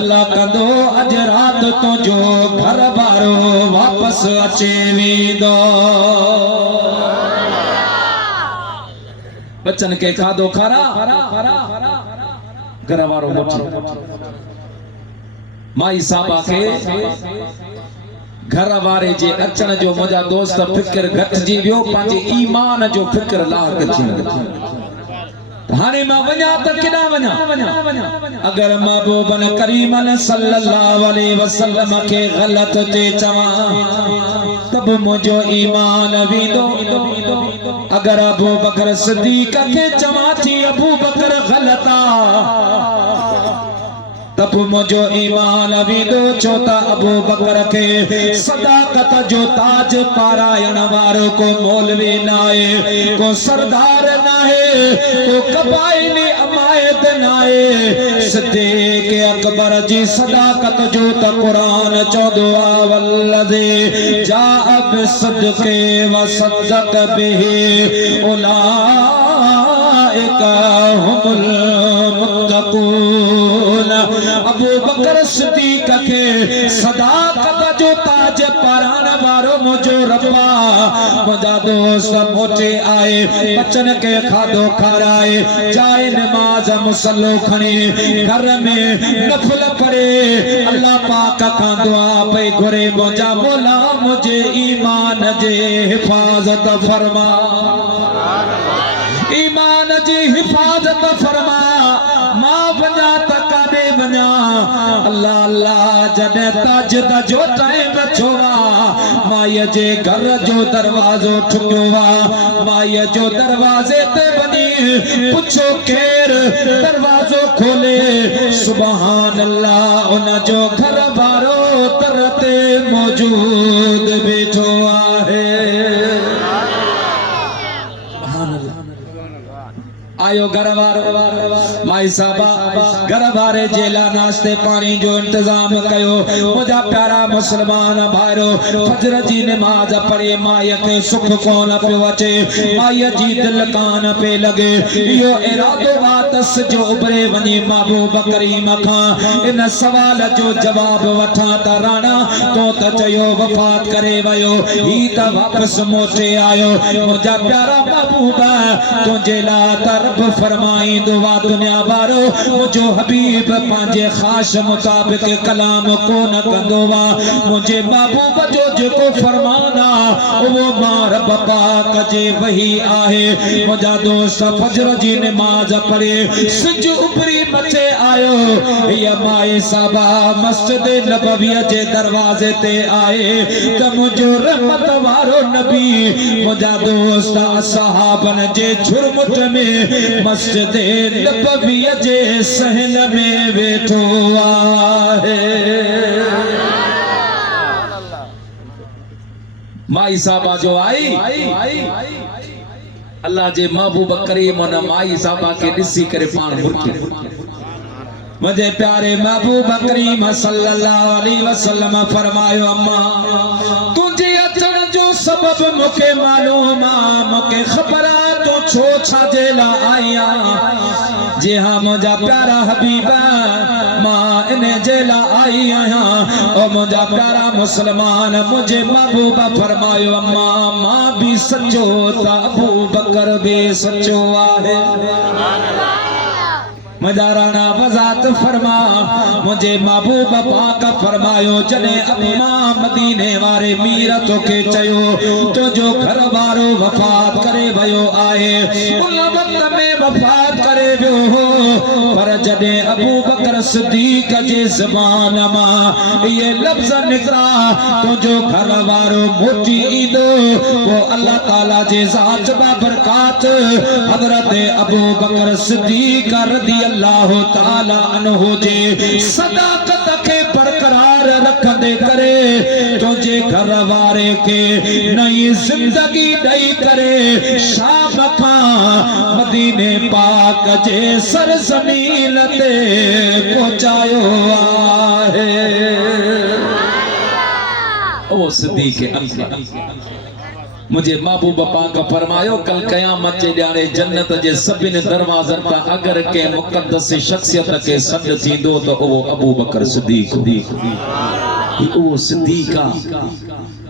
अल्लाह कंदो अज रात तो जो घर वारो वापस अचे वेंदो बच्चन के खाधो खारा घर वारो वठी माई साहबा के घर वारे जे अचण जो मुंहिंजा दोस्त फिक्र घटिजी वियो पंहिंजे ईमान जो फिक्र लाग थी हाने मां वञा त केॾा वञा अगर महबूबन करीमन सल्लल्लाहु अलैहि वसल्लम के गलत ते चवां तब मुंहिंजो ईमान वेंदो अगर अबू बकर सिद्दीक़ के चवां थी अबू बकर गलता तब मुझो ईमान वेंदो छो त अबू बकर के सदाकत जो ताज पारायण वारो को मौलवी नाहे को सरदार नाहे को कबाइली अमायत नाहे सिद्दीक़ अकबर जी सदाकत जो त कुरान चौदो आ वल्लज़ी जाअ बिस्सदक़े व सद्दक़ बिही उलाइका हुमुल मुत्तक़ून अबू बकर सिद्दीक़ के सदाकत जो ताज पारायण वारो मुझो रब्बा मुझा दोस्त मोटे आए बच्चन के खाधो खाराए जाए नमाज मुसल्लो खणी घर में नफल पढ़े अल्लाह पाक खां दुआ पे घुरे मुझा मौला मुझे ईमान जे हिफाजत फरमा ईमान जी हिफाजत फरमा मां वञा त काॾे वञा अल्लाह अल्लाह जॾहिं ताजद जो टाइम छो माईअ जे घर जो दरवाज़ो ठुकियो माईअ जो दरवाज़े ते वञी पुछो केर दरवाज़ो खोले सुभान अल्लाह उन जो घर वारो तर ते मौजूद वजूद बैठो आहे। आयो घरवारो माई साहबा घरवारे जेला नाश्ते पानी जो इंतजाम कयो। मुझा प्यारा मुसलमान भाइरो फजर जी नमाज पढ़े माई के सुख कोन पियो अचे, माई जी दिल कान पे लगे। यो इरादो वातस जो उभरे वनी महबूब करीम खां इन सवाल जो जवाब वठा त राणा तो त चयो वफात करे वयो, ही त वापस मोटे आयो। मुझा प्यारा महबूब तुझे ला रब फरमाई दुआ दुनिया वारो मुझो हबीब पांजे खास मुताबिक कलाम को न कंदोवा। मुझे महबूब जो जेको फरमाना वो मां रब पाक जे वही आहे। मुझा दोस्त फजर जी नमाज पढ़े सिज उपरी मचे आयो। या माए साहबा मस्जिद नबवी जे दरवाजे ते आए त मुझो रहमत वारो नबी मुझा दोस्त असहाबन जे झुरमुट में मस्जिद नबवी जे सहन में बैठो आहे। माई साहबा जो आई अल्लाह जे महबूब करीम न माई साहबा के ॾिसी करे पाण मुर्की। मुझे प्यारे महबूब करीम सल्लल्लाहु अलैहि वसल्लम फरमायो अम्मा तुझे अचण जो सबब मुके मालूम आ, मुके खबर तो छो छाजे ला आया। जी हाँ मुझा प्यारा हबीब मां इने जेला आई आया। ओ मुझा प्यारा मुसलमान मुझे महबूब फरमायो अम्मा मां भी सचो त अबू बकर भी सचो आहे। मुझा राणा वजात फरमा मुझे महबूब पाक फरमायो जने अम्मा मदीने वारे मीर तोखे चयो तो जो घर वारो वफात करे वयो आहे उन वक्त में वफात करे वियो हो। पर जने अबू बकर सिद्दीक जे ज़बान मां ये लफ्ज़ निकरा तो जो घर वारो मोटी ईंदो वो अल्लाह ताला जे ज़ात बाबरकात हज़रत अबू बकर सिद्दीक रज़ी अल्लाह ताला अन्हु जे सदाकत के बरकरार रखंदे करे तुझे घर वारे के नई जिंदगी दई करे शाम खां मदीने पाक जे सरजमीन ते पहुंचायो आहे। ओ सिद्दीक़ अकबर मुझे महबूब पाक फरमायो कल कयामत जे ॾियारे जन्नत जे सभिनी दरवाज़न तां अगर के मुक़द्दस शख्सियत के सॾ थींदो त उहो अबू बकर सिद्दीक़ उहो सिद्दीक़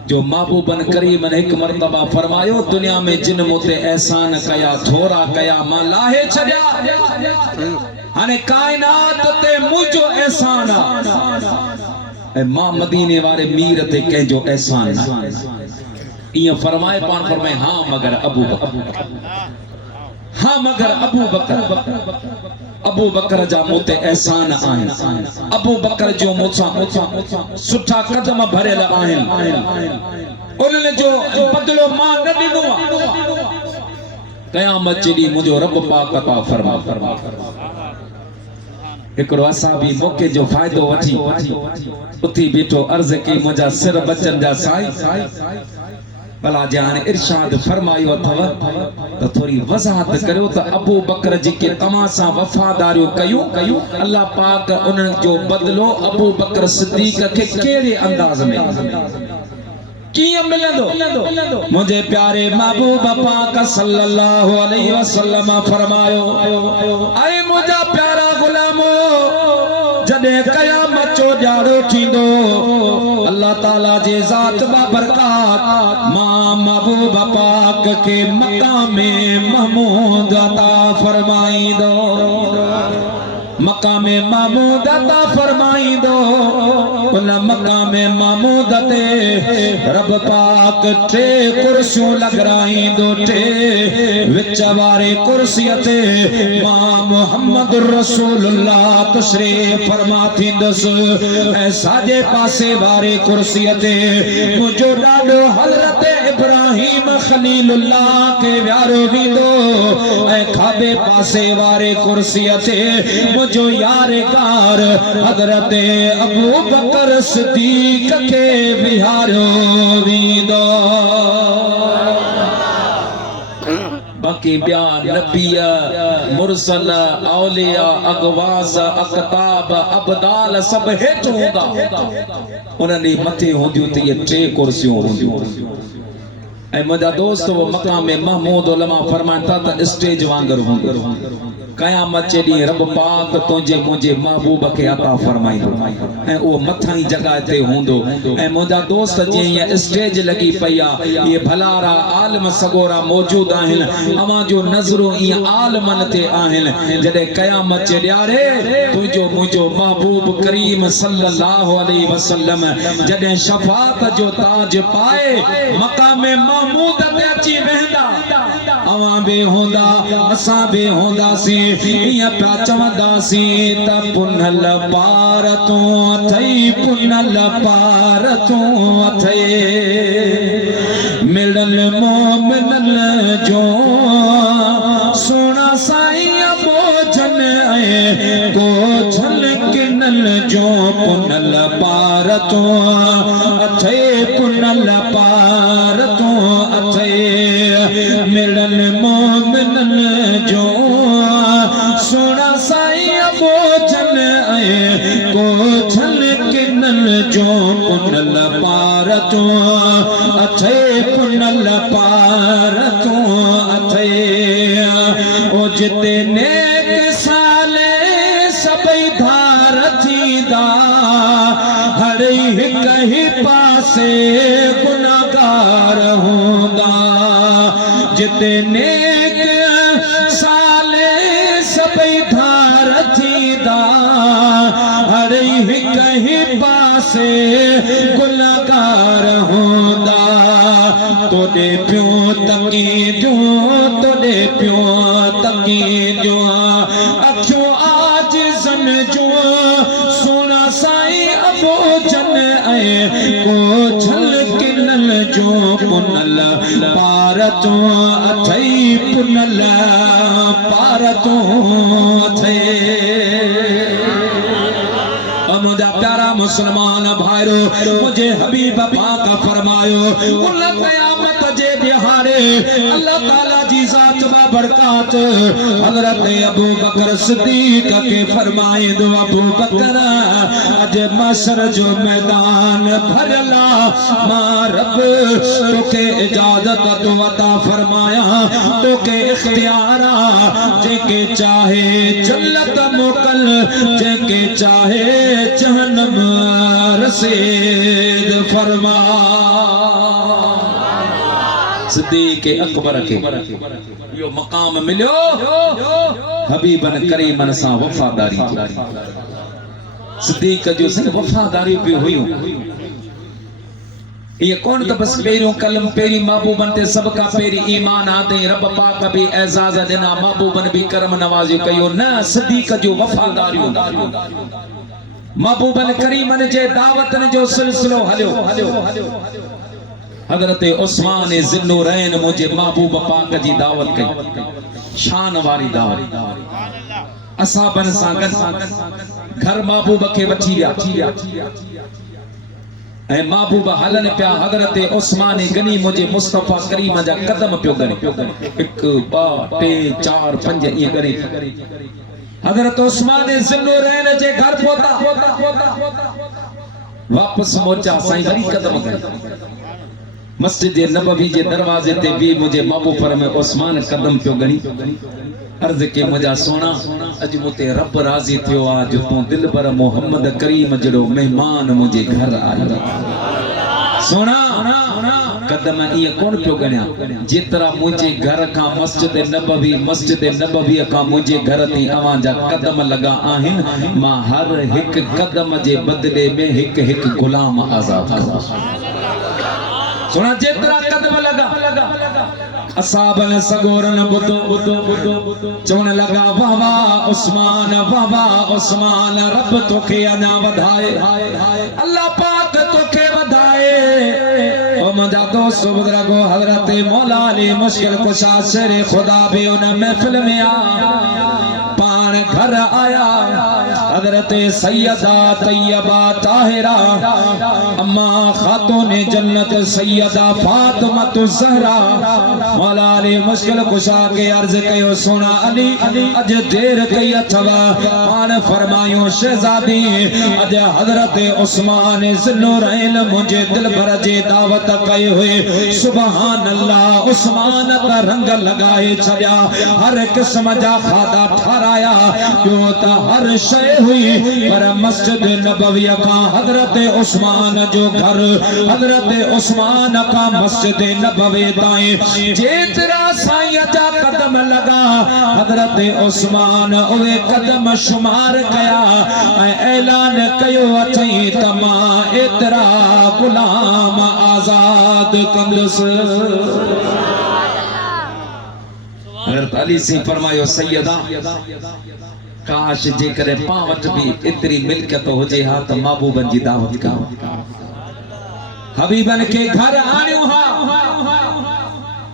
जो महबूबन करीमन एक मर्तबा फरमायो दुनिया में जिन मुते एहसान कया थोरा कया मां लाहे छड़िया हाने कायनात ते मुझो एहसान ए मां मदीने वारे मीर ते कंहिंजो एहसान ये फरमाए पान फरमाए हाँ मगर अबू बकर हाँ मगर अबू बकर जा मोते एहसान आहिन। अबू बकर जो मोसा सुठा कदम भरियल आहिन उन्हनि जो बदलो मां न ॾिनो क़यामत जे ॾींहुं मुंहिंजो रब पाक अता फरमा। एकड़ो असा भी मौके जो फायदो वठी उथी बीठो अर्ज की मुंहिंजा सिर बचन जा साईं भला जान इरशाद फरमायो अथव त थोड़ी वजाहत करियो त अबू बकर जी के तमासा वफादारियो कयो अल्लाह पाक उन जो बदलो अबू बकर सिद्दीक के केड़े अंदाज में किया मिलंदो। मुझे प्यारे महबूब पाक सल्लल्लाहु अलैहि वसल्लम फरमायो ऐ मुझा प्यारा गुलामो जदे कयामत जो ॾियारो थींदो अल्लाह ताला जे ज़ात बाबरकात मां महबूब पाक के मकामे महमूद अता फरमाईंदो मकामे महमूद अता फरमाईंदो उन मकामे महमूद ते रब पाक टे कुर्सियों लगराईंदो टे विच वारे कुर्सीअ ते मां मोहम्मद रसूलुल्लाह तशरीफ फरमा थींदस ऐं साॼे पासे वारे कुर्सीअ ते मुंहिंजो ॾाॾो हज़रत इब्राहिम इब्राहिम खलीलुल्लाह के व्यारो वींदो ऐं खाबे पासे वारे कुर्सीअ ते मुंहिंजो यारगार हज़रत अबू बकर सिद्दीक़ खे विहारियो वींदो। बाकी ॿिया नबिय मुरसल औलिया अगवास अकताब अबदाल सभु हेठि हूंदा उन्हनि मथे हूंदियूं त इहे टे कुर्सियूं हूंदियूं। ऐं मुंहिंजा दोस्त मक़ाम महमूद उलमा फरमाइनि था त स्टेज वांगुरु हूंदो। क़यामत जे ॾींहुं रब पाक तुंहिंजे मुंहिंजे महबूब खे अता फरमाईंदो ऐं उहो मथां ई जॻह ते हूंदो। ऐं मुंहिंजा दोस्त जीअं हीअ स्टेज लॻी पई आहे इहे भलारा आलिम सगोरा मौजूद आहिनि अवां जूं नज़रूं ईअं आलिमनि ते आहिनि। जॾहिं क़यामत जे ॾियारे तुंहिंजो मुंहिंजो महबूब करीम सल्लल्लाहु अलैहि वसल्लम जॾहिं शफ़ाअत जो ताज पाए मक़ाम महमूद ते अची वेंदा अवां बि हूंदा असां बि हूंदासीं इया पिया चवंदासीं त पुनल पार तूं अथई पुनल पार तूं अथई मिलल मोमिनल जो सोना साईं बोझन ऐं गोझल किनल जो पुनल पार तूं अथई पुनल पार तूं अथई मिलल मोमिनल जो सोना साईं बोझल ऐं गोझल किनल जो पुनल पार तूं अथई पुनल पार तूं अथई ओ जिते नेक साले सभई धार थींदा हर हिक ही पासे गुनाहगार हूंदा जिते नेक साले सभई धार थींदा हर हिक ही पासे गुनाहगार हूंदा तोॾे पियो तकीदियूं तोॾे पियो तकीदियूं अखियूं आजिज़न जूं सोना साईं अबोझन ऐं गोझल किनल जो पुनल पार तूं अथई पुनल पार तूं अथई। मुझे प्यारा मुसलमान भाइरो मुझे हबीब पाक फरमायो उन क़यामत जे दिहाड़े अल्लाह ताला जी ज़ात बा बरकात हज़रत अबू बकर सिद्दीक़ के फरमाइंदो अबू बकर अज महशर जो मैदान भरला मां रब तोखे इजाजत तो अता फरमाया तोखे इख्तियार जेके चाहे जन्नत मोकल जेके चाहे जहन्नम रसीद फरमा। सिद्दीक़ अकबर के यो मकाम मिलियो हबीबन करीमन सां वफादारी सिद्दीक़ जो सिर्फ वफादारी भी हुई ये कौन तो बस पेरियों कलम पेरी महबूबन ते सब का पेरी ईमान आते रब पाक भी एजाज देना महबूबन भी करम नवाजी कयो न सिद्दीक़ जो वफादारी महबूबन करीमन जे दावतन जो सिलसिलो हलियो हज़रत उस्मान ज़िन्नुरैन मुझे महबूब पाक जी दावत कई शान वारी दावत असाबन सां घर महबूब के वठी विया ऐं महबूब हलन पिया हज़रत उस्मान गनी मुझे मुस्तफा करीम जा कदम पियो गणे 1 2 3 4 5 ये करे हज़रत उस्मान ज़िन्नुरैन जे घर पहुता वापस मोचा साईं वरी कदम गणे मस्जिद नबवी जे दरवाजे ते भी मुझे महबूब फरमाए उस्मान कदम पियो गणी अर्ज के मुझा सोना अज मुते रब राजी थियो आ जो तू दिल पर मोहम्मद करीम जड़ो मेहमान मुझे घर आयो सोना कदम ये कौन पियो गणिया जेतरा मुझे घर का मस्जिद नबवी का मुझे घर ती अवां जा कदम लगा आहिन मां हर एक कदम जे बदले में एक गुलाम आजाद करा सोना जेतरा कदम लगा असाबन सगोरन बुदो चवण लगा वाह उस्मान रब तोखे अना वधाए अल्लाह पाक तोखे वधाए ओ मुझा दोस्त बुजुर्गो हजरत मौला अली मुश्किल कुशा शेर खुदा भी उन महफिल में आ पान घर आया हजरत सैयदा तैयबा ताहिरा अम्मा खातून जन्नत सैयदा फातिमा ज़हरा मौला अली मुश्किल कुशा के अर्ज कयो सोना अली अज देर कई अथवा पान फरमायो शहजादी अज हजरत उस्मान ज़ुन्नूरैन मुझे दिल भर जे दावत कई हुए सुभान अल्लाह उस्मान का रंग लगाए छड़िया हर किस्म जा खादा ठहराया क्यों तो हर शय हुई पर मस्जिद नबविया का हजरत उस्मान जो घर हजरत उस्मान का मस्जिद नबवी ताई जेतरा साईं जा कदम लगा हजरत उस्मान उहे कदम शुमार कया ऐलान कयो अथई तमा एतरा गुलाम आजाद कंदस हजरत अली से फरमायो सैयदा काश जे करे पावट भी इतनी मिल्कियत हो जे हा त महबूबन जी दावत का हबीबन के घर आयो हा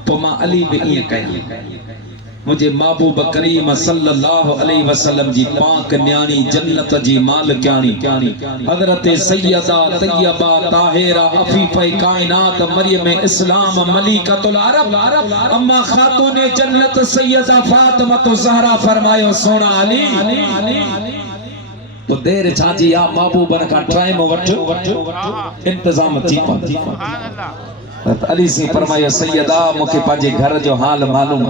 तो मां अली भी ये कही मुझे महबूब करीम सल्लल्लाहु अलैहि वसल्लम जी पाक न्याणी जन्नत जी मालिकानी हजरत सैयदा तैयबा ताहिरा अफीफे कायनात मरियम इस्लाम मलिकतुल अरब अम्मा खातून जन्नत सैयदा फातिमा ज़हरा फरमायो सोना अली तो देर छाजी आ महबूबन का टाइम वठ इंतजाम थी अली से फरमायो सैयदा मुखे पाजे घर जो हाल मालूम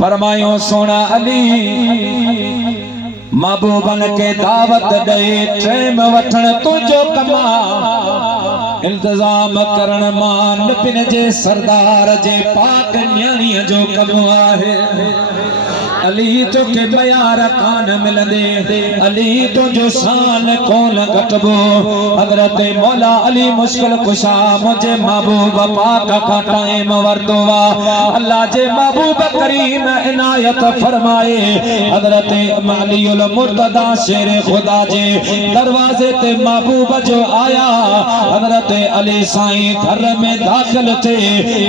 फरमायो सोना अली महबूबन के दावत दे टाइम वठण तुझो कमा इंतजाम करण मान पिन जे सरदार जे पाक न्याणी जो कम आहे अली तो के बयार कान मिलंदे अली तो जो शान कोन घटबो हजरत मौला अली मुश्किल कुशा मुझे महबूब पाक का टाइम वरदोवा अल्लाह जे महबूब करीम इनायत फरमाए हजरत अलीउल मुर्तदा शेर खुदा जे दरवाजे ते महबूब जो आया हजरत अली साईं घर में दाखिल थे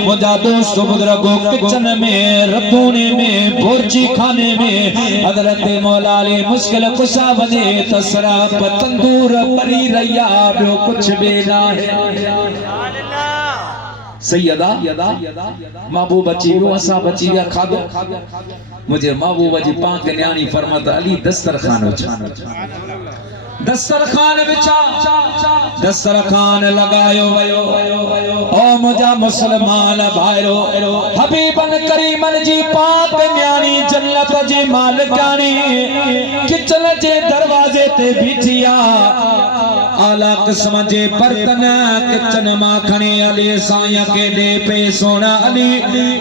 मुझा दोस्त बुजुर्गो किचन में रधूने में बुर्जी खाने में हजरत मौला अली मुश्किल कुशा बने तसरा तंदूर परी रैया जो कुछ भी ना है सैयदा महबूब बची वो असा बची गया खादो मुझे महबूब जी पाक न्याणी फरमाता अली दस्तरखान दस्तरखान बिछा दस्तरखान लगायो वयो ओ मुझा मुसलमान भाइरो हबीबन करीमन जी पाक न्याणी जन्नत जी मालिकानी किचन जे दरवाजे ते बिठिया आला किस्म जे बर्तन किचन मां खणी अली साईं के दे पे सोना अली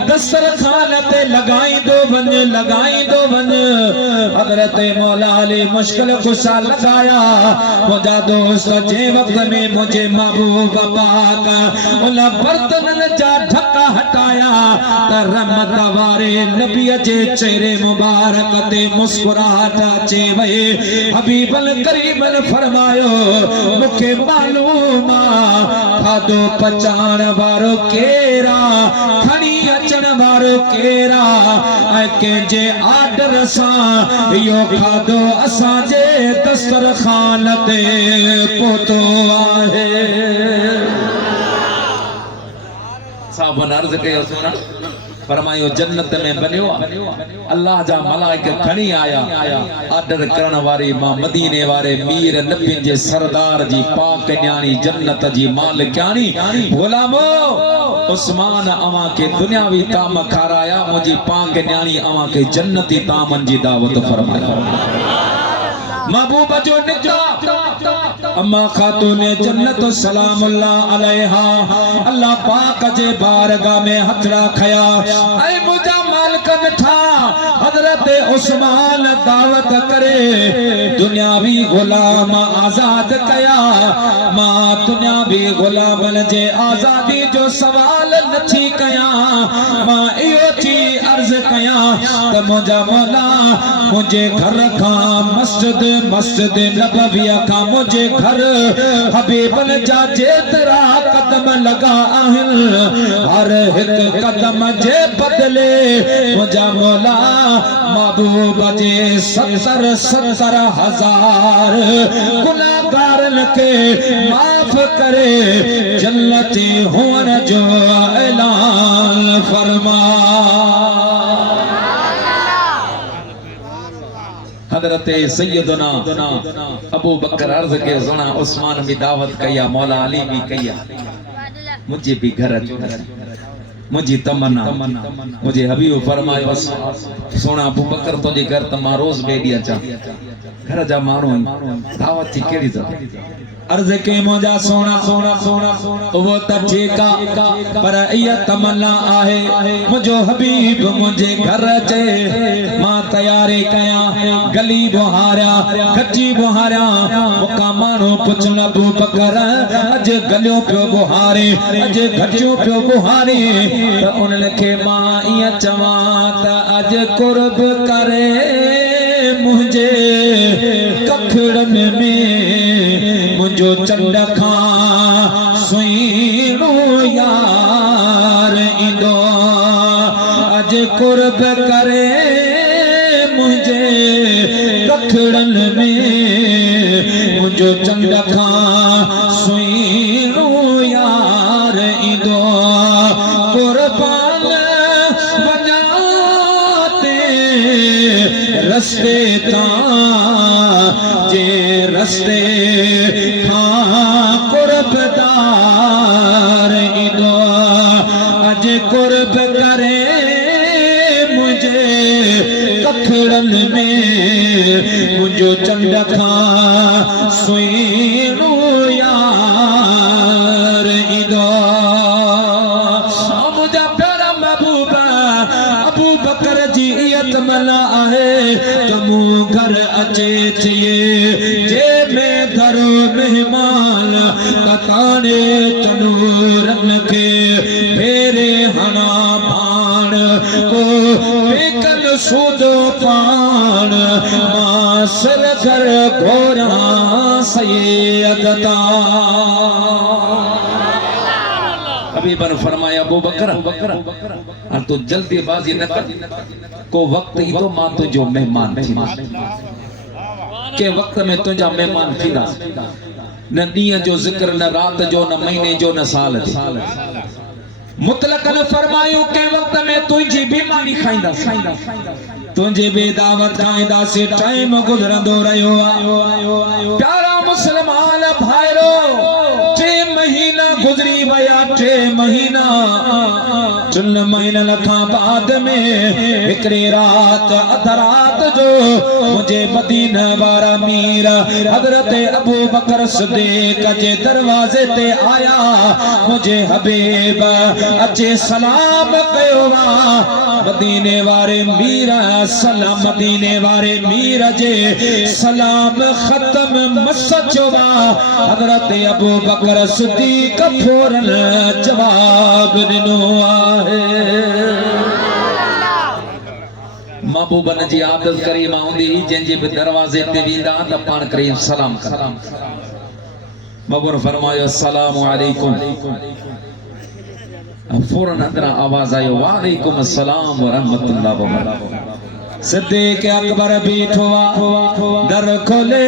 दस्तरखान ते लगाई दो बन हजरत मौला अली मुश्किल कुशा लगाया मुझा दोस्त जे वक्त में मुझे महबूब पाक उन बर्तन जा ढका हटाया त रहमत वारे नबी जे चेहरे मुबारक ते मुस्कुराहट अचे वए हबीबल करीमन फरमायो मुखे मालूम खादो पचाण वारो केरा खणी अचण वारो केरा के जे आर्डर सा यो खादो असा जे दस्तरखान ते पोतो आहे साहब अर्ज कयो सोना फरमायो जन्नत में बनियो अल्लाह जा मलाइका खणी आया आर्डर करण वारी मां मदीने वारे मीर नबी जे सरदार जी पाक न्याणी जन्नत जी मालिकानी गुलामो उस्मान अवा के दुनियावी ताम खाराया मुझी पाक न्याणी अवा के जन्नती तामन जी दावत फरमाया महबूब जो निका अम्मा खातून जन्नत सलामुल्लाह अलैहा अल्लाह पाक जे बारगाह में हथ रखया ऐ मुझा मालिक मिठा हजरत उस्मान दावत करे दुनियावी गुलाम आजाद कया मां दुनियावी गुलामन जे आजादी जो सवाल नथी कया मां इयो थी अर्ज कया त मुझा मौला मुझे घर का मस्जिद मस्जिद नबविया का मुझे घर हबीबन जा जेतरा कदम लगा आहिन हर एक कदम जे बदले मुझा मौला महबूब जे 70,000 गुनाहगारन के माफ करे जन्नती हुअन जो ऐलान फरमा। हजरत सैयदना अबू बकर अर्ज के जना उस्मान भी दावत कया मौला अली भी कया मुझे भी घर मुझी तमन्ना मुझे हबीब फरमायो सोना अबू बकर तुझे घर त मां रोज बेडी अचा घर जा माण्हू दावत थी केड़ी अर्ज के मुझा सोना सोना सोना वो त ठीक पर इया तमन्ना आहे मुझो हबीब मुझे घर अचे मां तैयारी कया गली बुहारिया गची बुहारिया मुका माण्हू पुछन अबू बकर अज गलियो पियो बुहारे अज गचियो पियो बुहारे त उन्हनि खे मां इया चवां त अज कुर्ब करे मुझे कखड़न में मुझो चंड खां सुइणो यार इंदो अज कुर्ब करे मुझे कखड़न में मुझो चंड खां सुइणो यार इंदो कुर्बान वञाते रस्ते जे रस्ते कुर्बदार इंदो अज कुर्ब करे मुझे कखड़न में मुझो चंड खां सुइणो यार इंदो मुझा प्यारा महबूब अबू बकर जी इयत मना आहे तमू घर अचे थिए जे में धरो मेहमान कताने तनूरन के फेरे हना भाण को बेकन सूदो पान मासर घर घोरा सैयदता हबीबन फरमाया अबू बकर और तू जल्दीबाजी न कर को वक्त ही तो मां तुझो मेहमान थी के वक्त में तुझा मेहमान थी न ॾींहं जो ज़िक्र न रात जो न महीने जो न साल जो मुतलकन फरमायो के वक्त में तुझी बीमारी खाइंदा तुझे बे दावत खाइंदासीं टाइम गुज़रंदो रहियो प्यारा मुसलमान भाइरो 3 महीना गुज़री विया 3 महीना 3 महीननि खां बाद में हिकिड़ी रात अध रात जो मुझे मदीना वारा मीर हजरत अबू बकर सिद्दीक जे दरवाजे ते आया मुझे हबीब अचे सलाम कयो मदीने वारे मीर सलाम मदीने वारे मीर जे सलाम खत्म मसचो हजरत अबू बकर सिद्दीक फौरन जवाब ॾिनो आहे महबूबन जी आदत करीम हूंदी जंहिंजे बि दरवाज़े ते वेंदा त पाण करीम सलाम कर महबूब फरमायो अस्सलामु अलैकुम फौरन अंदरा आवाज आयो वालेकुम अस्सलाम व रहमतुल्लाह व बरकातहू सिद्दीक अकबर बीठो दर खोले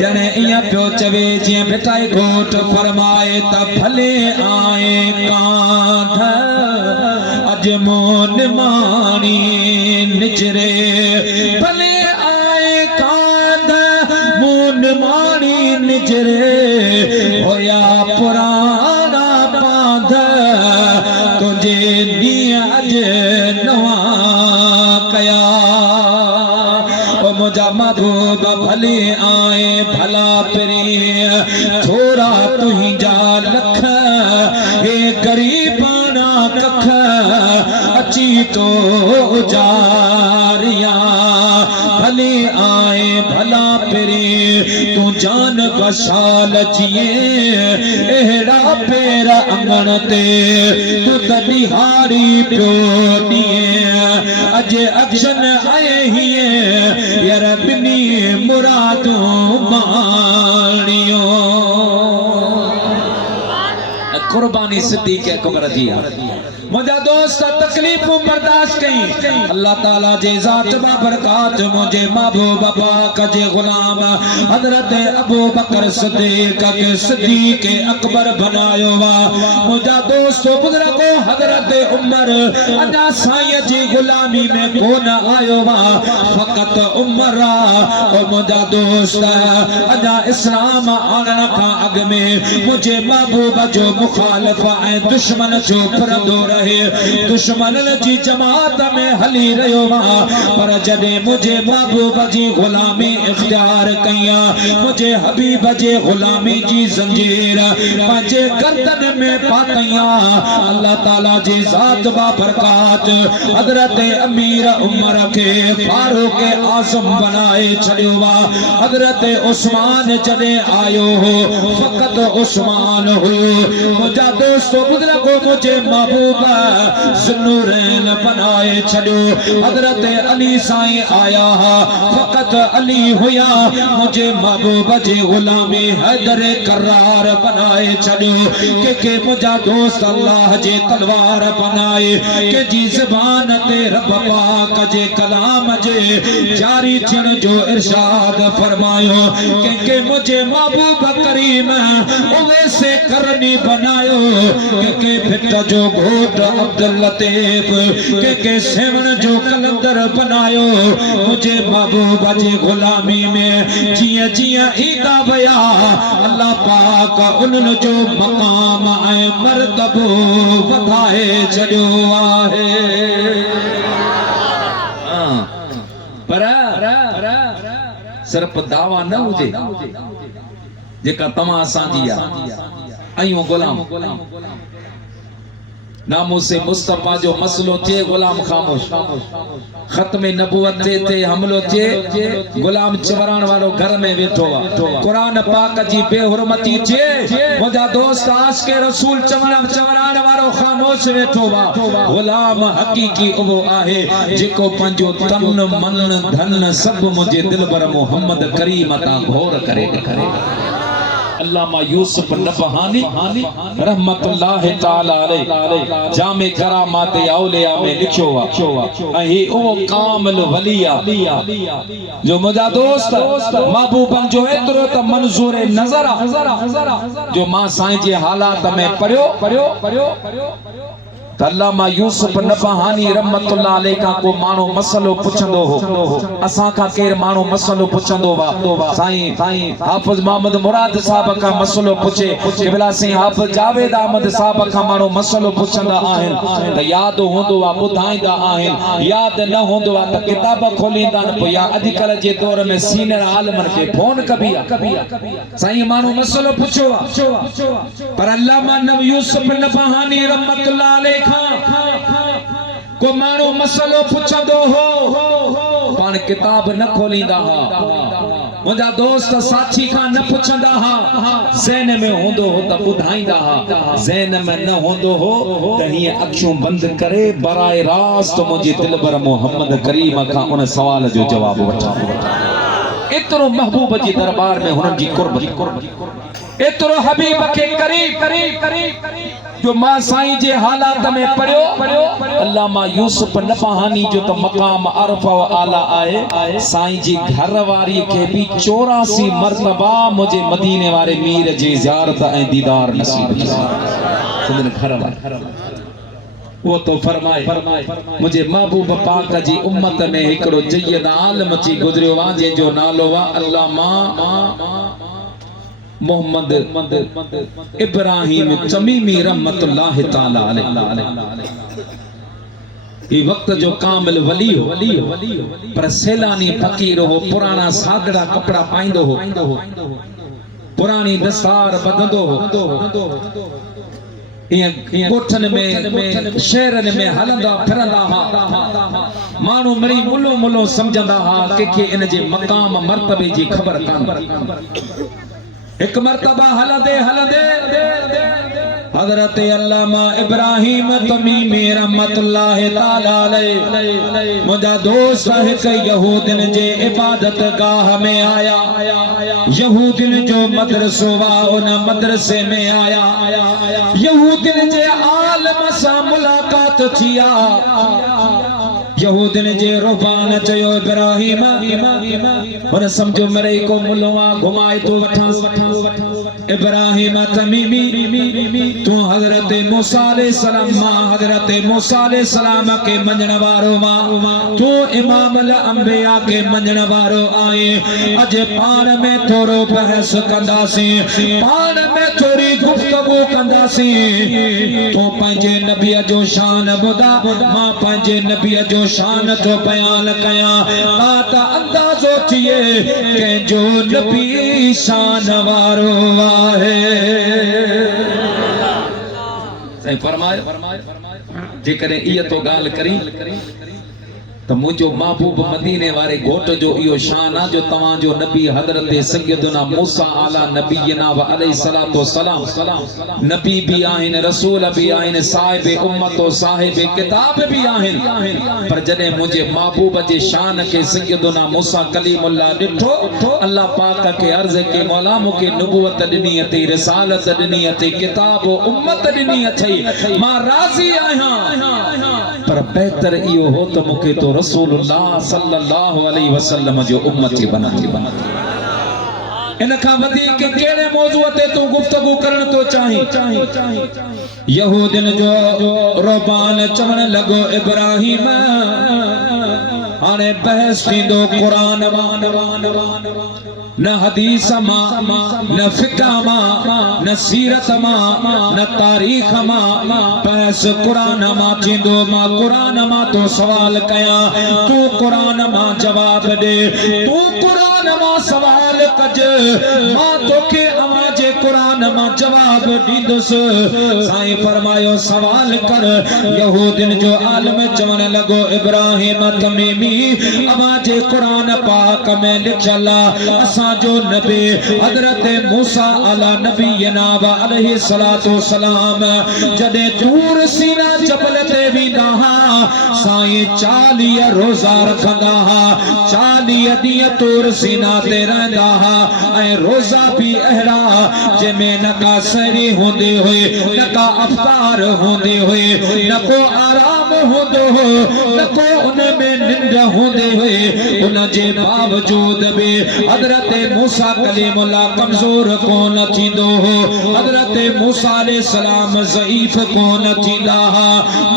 जने इया पियो चवे जिया बेटाई घोट फरमाए त भले आए कांध अज मोन मानी निचरे भले आए कांध मोन मानी निचरे होया पुराना बांध तुझे दिया अज नवा कया मुझा महबूब भले आए भला परे थोड़ा तुझा लख हे गरीबाना कख अची तो उजारिया भले आए भला परे तू जान बशाल जिए एड़ा पेर अंगण ते तू त निहारी पियो दिए अज जे अक्शन आए ही यार बिनी मुरादों माणियो कुर्बानी सिद्दीक़ अकबर जी मुझा दोस्त तकलीफों बर्दाश्त कई अल्लाह ताला जे जात बा बरकात मुझे महबूब पाक जे गुलाम हजरत अबू बकर सिद्दीक़ के सिद्दीक़ अकबर बनायो वा मुझा दोस्त बुजुर्गो हजरत उमर अजा साईं जी गुलामी में कोन आयो वा फकत उमर ओ मुझा दोस्त अजा इस्लाम आणन का अग में मुझे महबूब जो मुखालिफ ऐं दुश्मन जो परदो दुश्मन जी जमात में हली रहो पर जडे मुझे महबूब जी गुलामी इख्तियार कया मुझे हबीब जे गुलामी जी जंजीर पंहिंजे गर्दन में पातया अल्लाह ताला जी जात बा बरकात हजरत अमीर उमर के फारूक आजम बनाए छड़ियो वा हजरत उस्मान जडे आयो हो फकत उस्मान हुयो मुझा दोस्तों बुजुर्गो मुझे महबूब ज़ुन्नूरैन बनाए छड़ो हजरत अली साईं आया फकत अली हुया मुझे महबूब जी गुलामी हैदर करार बनाए छड़ो के मुझा दोस्त अल्लाह जे तलवार बनाए के जी ज़बान ते रब पाक जे कलाम जे जारी थियण जो इरशाद फरमायो के मुझे महबूब करीम उवैसे करनी बनायो के फिट जो घोट अब्दुल लतीफ के सेवन जो कलंदर बनायो मुझे महबूब जी गुलामी में जिया जिया ईदा बया अल्लाह पाक उन्हनि जो मकाम ऐं मर्तबो वधाए छॾियो आहे पर सिर्फ दावा न हुजे जेका तव्हां असांजी आहे आहियूं गुलाम नामूसे मुस्तफा जो मसलो थे गुलाम खामोश खत्म नबूवत थे हमलो थे गुलाम चवरान वालो घर में बैठो कुरान पाक जी बेहुरमती थे मुझा दोस्त आश के रसूल चवरान वालो खामोश बैठो गुलाम हकीकी वो आहे जेको पंजो तन मन धन सब मुझे दिलबर मोहम्मद करीम ता घोर करे अल्लामा यूसुफ नबहानी रहमतुल्लाह ताला अलैह जामे करामात औलिया में लिखियो वा ही ओ कामिल वलिया जो मुझा दोस्त महबूबन जो एतरो त मंजूर नजर जो मां साईं जे हालात में पढ़ियो अल्लामा यूसुफ नबहानी रहमतुल्लाह अलैह का को मानो मसलो पुछंदो हो असा का केर मानो मसलो पुछंदो वा साईं हाफिज मोहम्मद मुराद साहब का मसलो पूछे केवला साईं हाफिज जावेद अहमद साहब का मानो मसलो पुछंदा आहिन त याद होंदो वा बुधाइंदा आहिन याद न होंदो वा त किताब खोलींदा न या अजकल जे दौर में सीनियर आलमन के फोन कबिया साईं मानो मसलो पुछो पर अल्लामा यूसुफ नबहानी रहमतुल्लाह अलैह को मानो मसलो पुछंदो हो पान किताब न खोलींदा हा मुझा दोस्त साथी का न पुछंदा हा ज़हन में होंदो हो त बुधाइंदा हा ज़हन में न होंदो हो त ही अखियों बंद करे बराए रास्त मुझे दिलबर मोहम्मद करीम का उन सवाल जो जवाब वठा इतरो महबूब जी दरबार में हुनन जी कुर्ब इतरो हबीब के करीब जो मां साईं जे हालात में पढ़ियो अल्लामा यूसुफ नबहानी जो तो मकाम अरफ व आला आए साईं जी घर वारी के भी 84 मर्तबा मुझे मदीने वाले मीर जी ज़ियारत ऐं दीदार नसीब सुन घर वाला वो तो फरमाए मुझे महबूब पाक जी उम्मत में एकड़ो जय्यद आलम ची गुजरियो वा जे जो नालो वा अल्लामा मोहम्मद इब्राहिम तमीमी रहमतुल्लाह ताला अलैह ये वक्त जो कामिल वली हो पर सैलानी फकीर हो पुराना सादड़ा कपड़ा पाइंदो हो पुरानी दस्तार बदंदो हो कोठन में शहरन में हलंदा फिरंदा हा मानू मरी मुलो मुलो समझंदा हा के इन जे मकाम मर्तबे जी खबर कान एक मर्तबा हलंदे हजरत अल्लामा इब्राहिम तमीमी रहमतुल्लाह ताला अलैह मुझा दोस्त एक यहूदिन जे इबादत गाह में आया यहूदिन जो मदरसो वा उन मदरसे में आया यहूदिन जे आलम सा मुलाकात थिया यहूदिन जे रुहबान चयो इब्राहिम पर समझो मरे को मुलवा घुमाए तो वठा इब्राहिम तमीमी तू हजरत मूसा अलैहि सलाम मां हजरत मूसा अलैहि सलाम के मञण वारो मां तू इमाम अल अंबिया के मञण वारो आए अज पाण में थोरो बहस कंदासी पाण में थोड़ी गुफ्तगू कंदासी तू पंहिंजे नबी जो शान बुधा मां पंहिंजे नबी जो शान तो बयान कया ता अंदाजो थिए के जो नबी शान वारो आहे सही फरमायो जेकर इह तो गाल करी तो मुझो महबूब मदीने वाले घोट जो इहो शान आ जो तवां जो नबी हजरत सैयदना मूसा आला नबीना व अलैहि सलातो सलाम नबी भी आहिन रसूल भी आहिन साहिब उम्मत व साहिब किताब भी आहिन पर जने मुझे महबूब जे शान के सैयदना मूसा कलीमुल्लाह डिठो अल्लाह पाक के अर्ज के मौला मुके नबूवत दिनी अते रिसालत दिनी अते किताब उम्मत दिनी अथई मां राजी आहियां पर बेहतर इहो हो तो मुके तो रसूलुल्लाह सल्लल्लाहु अलैहि वसल्लम जो उम्मती बना इन का वधी के केड़े मौजू ते तू गुफ्तगू करण तो चाही यहूदिन जो रुहबान चवण लगो इब्राहिम हाने बहस थींदो कुरान न हदीस मां न फिक़ह मां न सीरत मां न तारीख मां बहस कुरान मां थींदो मां कुरान मां तो सवाल कया तू कुरान मां जवाब दे तू कुरान मां सवाल कज मां तोखे आवाजे कुरान मां जवाब दींदुस साईं फरमायो सवाल कर यहूदिन जो आलम चवण लगो इब्राहिम तमीमी आवाजे कुरान पाक में लिखल असा जो नबी हजरत मूसा अला नबीना व अलैहि सलातो सलाम जदे दूर सीना जबल ते विंदा हा साईं 40 रोजा रखंदा हा 40 ॾींहं दूर सीना ते रहंदा हा ऐं रोजा भी अहड़ा जंहिंमें न का सहरी हूंदी हुई न का अफ्तार हूंदी हुई न को आराम हूंदो हो न को उन में निंड हूंदी हुई उन जे बावजूद भी हजरत मूसा कलीमुल्लाह कमजोर कोन थींदो हो हजरत मूसा अलैहि सलाम ज़ईफ कोन थींदा हा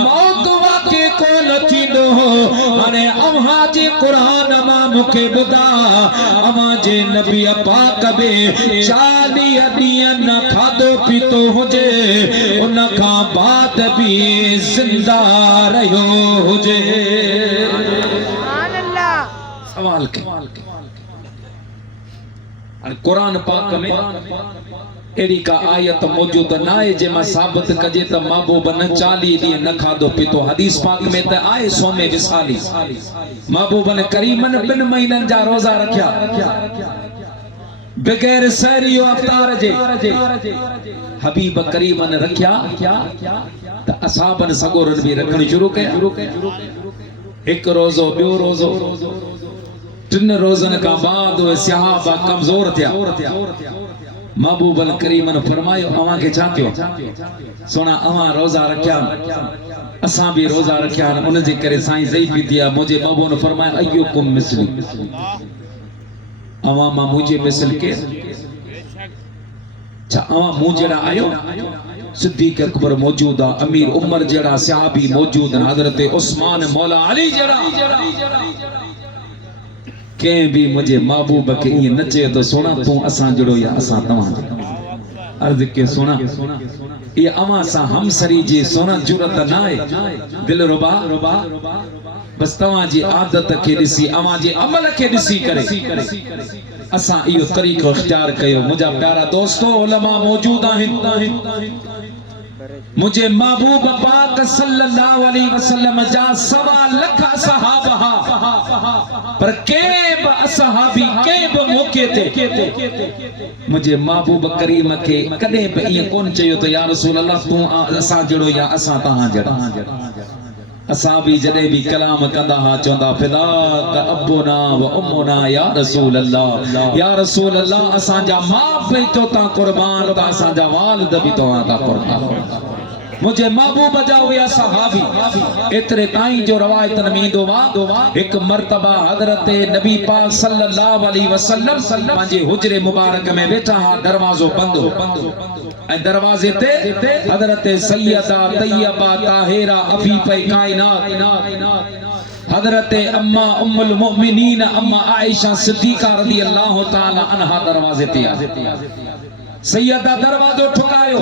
मौत वाक़े कोन थींदो हो हाणे अव्हां जे कुरान मां मूंखे ॿुधा अव्हां जे नबी पाक बि 40 ॾींहं न खाधो पीतो हुजे उन खां बाद भी ज़िंदा रहियो हुजे सवाल के कुरान पाक में एड़ी का आयत मौजूद ना है जे मां साबित कजे त महबूब न 40 ॾींहं न खाधो पीतो हदीस पाक में त आए सोमे विसाली महबूब ने करीमन 2 महीनन जा रोजा रखया बगैर सहरी और अफ्तार जे हबीब करीमन रखया त असहाबन सगोरन भी रखण शुरू कया एक रोजो बियो रोजो 3 रोजन का बाद सहाबा कमजोर थिया महबूबन करीमन फरमायो अवां के छा थियो सोना अवां रोजा रखया असा भी रोजा रखया उन जे करे साईं ज़ईफ़ थिया मुझे महबूब ने फरमाया अय्युकुम मिस्ली अवां मां मुझे मिसल के छा अवां मु जेड़ा आयो सिद्दीक अकबर मौजूद आ अमीर उमर जेड़ा सहाबी मौजूद हजरत उस्मान मौला अली जेड़ा के भी मुझे महबूब के ये नचे तो सोना तू असा जुड़ो या असा तवा अर्ज के सोना ये अवा सा हम सरी जी सोना जुरत ना है दिल रुबा बस तवा जी आदत के दिसी अवा जी अमल के दिसी करे असा यो तरीको इख्तियार कयो मुझा प्यारा दोस्तों उलमा मौजूद हैं मुझे महबूब पाक सल्लल्लाहु अलैहि वसल्लम जा 1.25 लाख सहाबा पर के अस सहाबी के बि मौके ते मुझे महबूब करीम के कदे पे ये कोन चयो तो या रसूल अल्लाह तू असा जड़ो या असा तहां जड़ा असा भी जदे भी कलाम कंदा हा चंदा फिदा का अब्बुना व उम्मुना या रसूल अल्लाह असा जा मां पे तो ता कुर्बान ता असा जा वालिद भी तो ता कुर्बान मुझे महबूब जाओ या सहाबी इतरे ताई जो रवायत नमीदो वा एक मर्तबा हजरत नबी पाक सल्लल्लाहु अलैहि वसल्लम पांजे हुजरे मुबारक में बैठा हा दरवाजो बंद ए दरवाजे ते हजरत सैयदा तैयबा ताहिरा अफीफे कायनात हजरत अम्मा उम्मुल मोमिनीन अम्मा आयशा सिद्दीका रज़ी अल्लाह तआला अन्हा दरवाजे ते सैयदा दरवाजो ठुकायो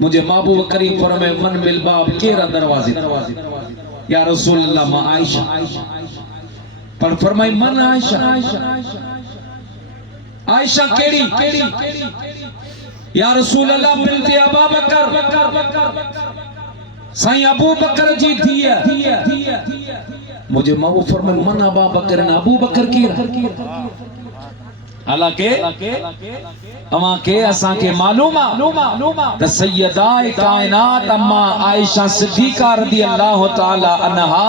मुझे महबूब करीम फरमाए मन बिल बाब केरा दरवाजे या रसूल अल्लाह मां आयशा पर फरमाई मन आयशा केड़ी या रसूल अल्लाह बिनते अबू बकर साईं अबू बकर जी थी मुझे महबूब फरमाए मन अबू बकर न अबू बकर केरा हालांकि अमा के असा के मालूम त सैयदाए कायनात अम्मा आयशा सिद्दीका रज़ी अल्लाह तआला अन्हा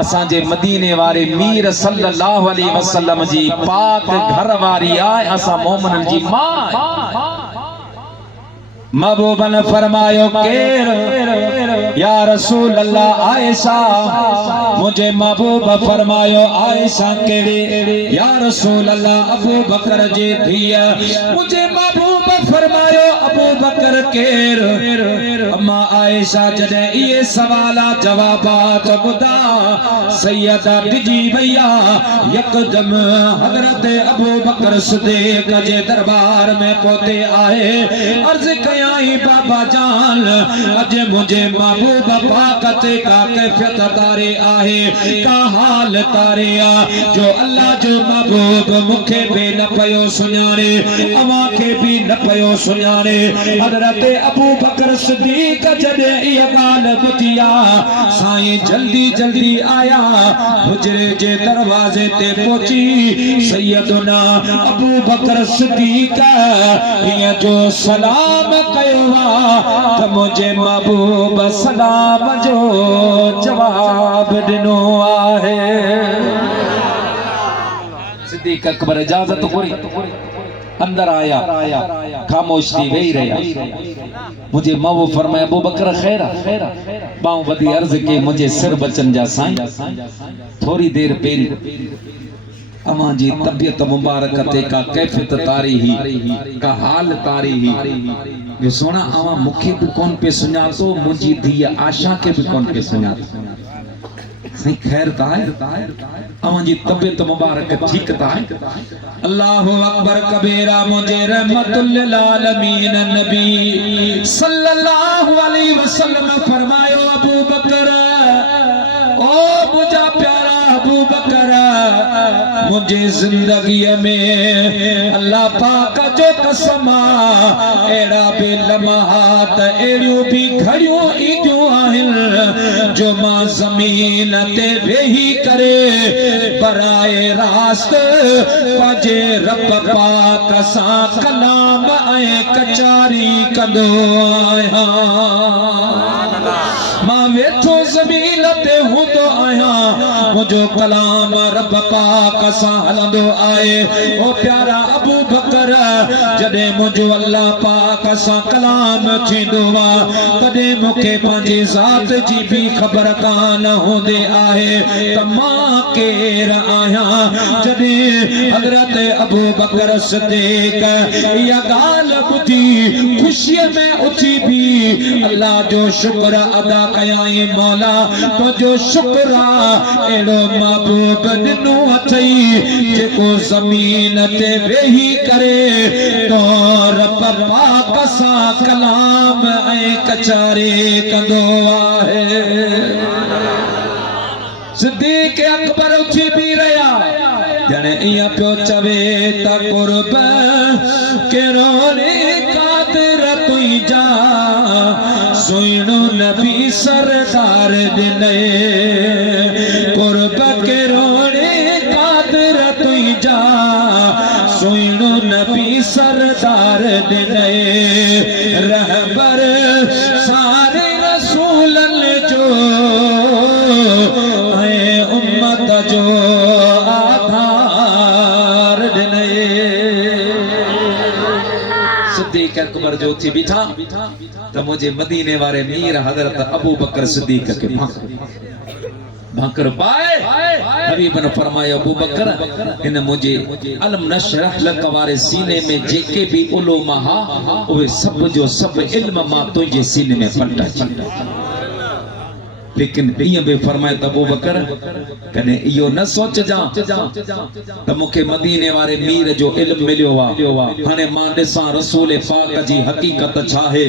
असा जे मदीने वाले मीर सल्लल्लाहु अलैहि वसल्लम जी पाक घर वारी आए असा मोमिनन जी मां महबूब ने फरमायो केर या रसूल अल्लाह आयशा मुझे महबूब फरमायो आयशा केड़ी या रसूल अल्लाह अबू बकर जी थिया मुझे महबूब फरमायो अबू बकर केर अम्मा आयशा जदे ये सवाला जवाबात बुदा सैयदा बिजी भैया यकदम हजरत अबू बकर सिद्दीक जे दरबार में पहुंचे आए अर्ज कयाई बाबा जान अज मुझे महबूब पाक ते का कैफियत तारे आहे का हाल तारे जो अल्लाह जो महबूब मुखे पे न पयो सुनाने अमा के भी न पयो सुनाने हजरत अबू बकर सिद्दीक जदे ये गाल बुतिया साईं जल्दी जल्दी आया हुजरे जे दरवाजे ते पहुंची सैयदना अबू बकर सिद्दीक ये जो सलाम कयो त मुझे महबूब सलाम जो जवाब दिनो आहे सिद्दीक अकबर इजाजत कोई अंदर आया खामोश थी वही रहा मुझे मवो फरमाया अबू बकर खैरा बाऊ बदी अर्ज के मुझे सिर बचन जा साईं थोड़ी देर पहरी अमा जी तबियत मुबारक ते का कैफियत तारी ही का हाल तारी ही जो सोना अमा मुखे भी कौन पे सुना तो मुझी धी आशा के भी कौन पे सुना सही खैर ताए अमा जी तबियत मुबारक ठीक ताए अल्लाहु अकबर कबीरा मुझे रहमतुल लिल आलमीन नबी सल्लल्लाहु अलैहि वसल्लम फरमायो अबू बकर ओ मुझा प्यारा अबू बकर मुझे जिंदगी में अल्लाह पाक जो कसम एड़ा बे लम्हात एड़ियों भी घड़ियों ईजो आहिन जो मां जमीन ते वेही करे बराए रास्त पाजे रब पाक सा कलाम ऐ कचारी कंदो आया मां वेठो जमीन ते हुंदो आया मुझो कलाम रब पाक सा हलंदो आए ओ प्यारा अबू बकर जदे मुझो अल्लाह पाक सा कलाम थींदो वा तदे मुखे पंहिंजी ज़ात जी भी खबर कान होंदे आहे त मां केर आया जदे हजरत अबू बकर सिद्दीक या गाल बुधी खुशी में उठी भी अल्लाह जो शुक्र अदा कयाई मौला तो जो शुक्र एड़ो महबूब दिनो अथई जेको जमीन ते वेही करे तो रब पाक सा कलाम ऐ कचारे कंदो आहे सिद्दीक अकबर उठी भी रहा जने इया पियो चवे त कुर्ब केरोने कादिर तुई जा सुनो नबी सरदार दिले कुर्ब केरोने का जा सुनो नबी सरदार दिने रहबर सारे रसूलन जो है उम्मत जो आधार दिने सिद्दीक अकबर जो थी बिठा तो मुझे मदीने वाले मीर हजरत अबू बकर सिद्दीक के भाकर पाए हबीब ने फरमाया अबू बकर इन मुझे अलम नशरह लक वारे सीने में जेके भी उलूम हा उहे सब जो सब इल्म मां तुझे सीने में पलटा लेकिन इं भी फरमाए त अबू बकर कने इयो न सोच जा त मुखे मदीने वाले मीर जो इल्म मिलियो वा हाने मां ॾिसां रसूल पाक जी हकीकत छाहे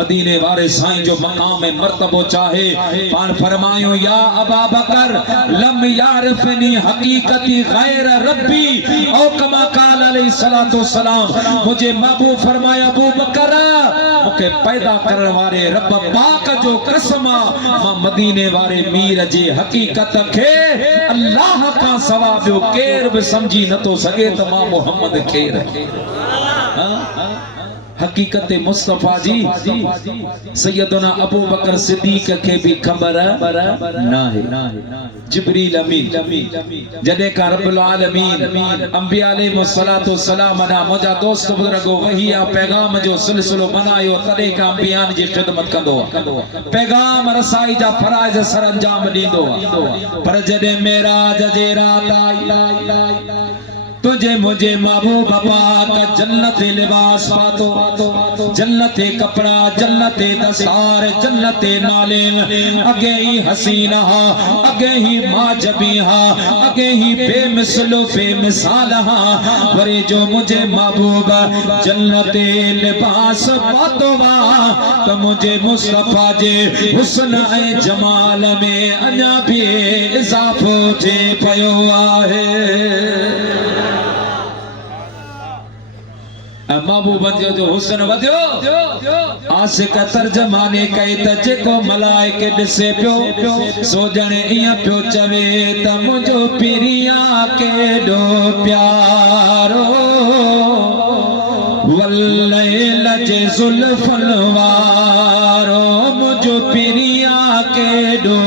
मदीने वाले साईं जो मकाम मर्तबो चाहे पान फरमायो या अबा बकर लम यारफनी हकीकती गैर रब्बी औ कमा काल अलैहि सलातो सलाम मुझे महबूब फरमाया अबू बकर मुखे पैदा करण वाले रब पाक जो कसम मां मदीने वारे मीर जे हकीकत खे अल्लाह का सवा बियो केर भी समझी न तो सके त मां मोहम्मद केर हकीकत मुस्तफा जी सैयदना अबू बकर सिद्दीक के भी खबर ना है जिब्रील अमीन जदे का रब्बुल आलमीन अंबिया अलैहिस्सलातु सलाम ना मुजा दोस्त बुजुर्गो वही पैगाम जो सिलसिलो बनायो तदे का अंबियान जी खिदमत कंदो पैगाम रसाई जा फराइज सर अंजाम दींदो पर जदे मेराज जे रात आई तुझे मुझे महबूब पाक जन्नत लिबास पातो जन्नत कपड़ा जन्नत दस्तार जन्नत नालेन अगे ही हसीना अगे ही माजबी अगे ही बेमिसलो बेमिसाल वरे जो मुझे महबूब जन्नत लिबास पातो वा तो मुझे मुस्तफा जे हुस्न ए जमाल में अञा भी इजाफो थे पयो आहे महबूब जो हुस्न वधियो आशिक तर्जमाने कई त जेको मलाइके ॾिसे पियो सो ॼणे इएं पियो चवे त मुंहिंजो पिरिया केॾो प्यारो वल्लैल जे ज़ुल्फ़न वारो मुंहिंजो पिरिया केॾो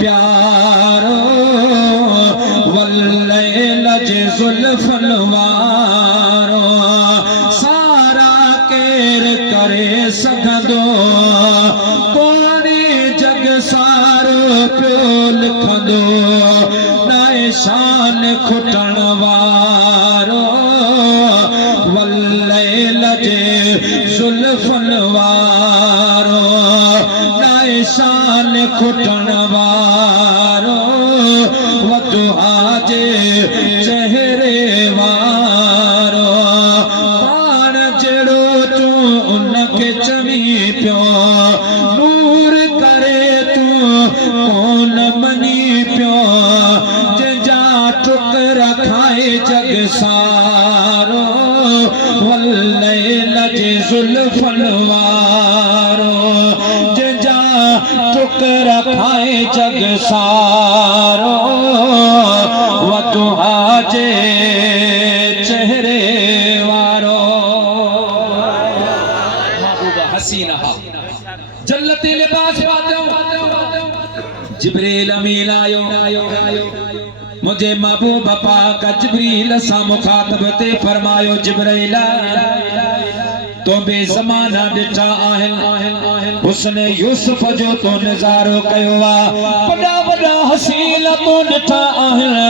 प्यारो वल्लैल जे ज़ुल्फ़न वारो करे सघंदो कोने जग सारो पियो लिखंदो नाए शान खुटण वारो वल्लैल जे ज़ुल्फ़न वारो नाए शान खुटण वारो वदुहा जे चेहरे वारो के चवी पियो नूर करे तू कौन मनी पियो जजा टुकरा खाए जग सारो वल्लैल जे ज़ुल्फ़न वारो जजा टुकरा खाए जग सारो वदुहा जे चेहरे वारो जन्नती लिबास पातो जिब्रील अमीन आयो मुझे महबूब पाक जिब्रील सा मुखातब ते फरमायो जिब्रील तो बे ज़माना ॾिठा आहिनि हुस्न यूसुफ जो तो नज़ारो कयो वॾा वॾा हसीन तो ॾिठा आहिनि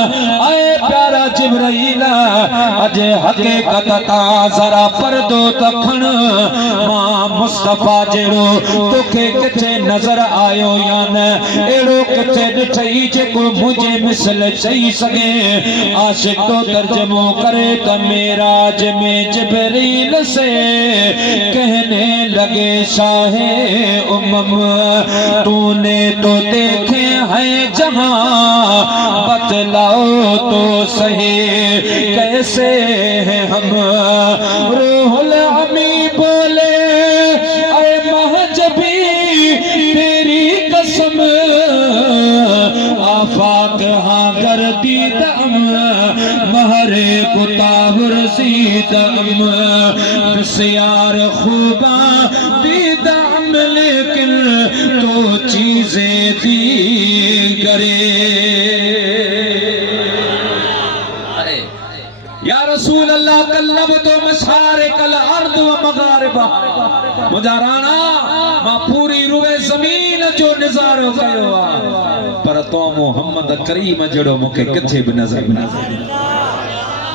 ऐं प्यारा जिब्रील अॼु हक़ीक़त ता ज़रा पर्दो त खण मां मुस्तफा जहिड़ो तोखे किथे नज़र आयो या न अहिड़ो किथे ॾिठई जेको मुंहिंजे मिसल चई सघे आशिक़ तो तर्जुमो करे त मेराज में जिब्रील से कहने लगे शाहे उम्म तूने तो देखे हैं जहां बतलाओ तो सही कैसे हैं हम रूहुल अमी बोले ऐ महजबी तेरी कसम आफाक हाँ गर्दी दम महर कुताब रसीदम बसियार खूबा दीदम लेकिन तो चीजें दी करे या रसूल अल्लाह कल्लब तो मशारे कल अर्द व मगारिबा मुझा राणा मां पूरी रुए जमीन जो नजारो कयो पर तो मोहम्मद करीम जड़ो मुखे किथे भी नजर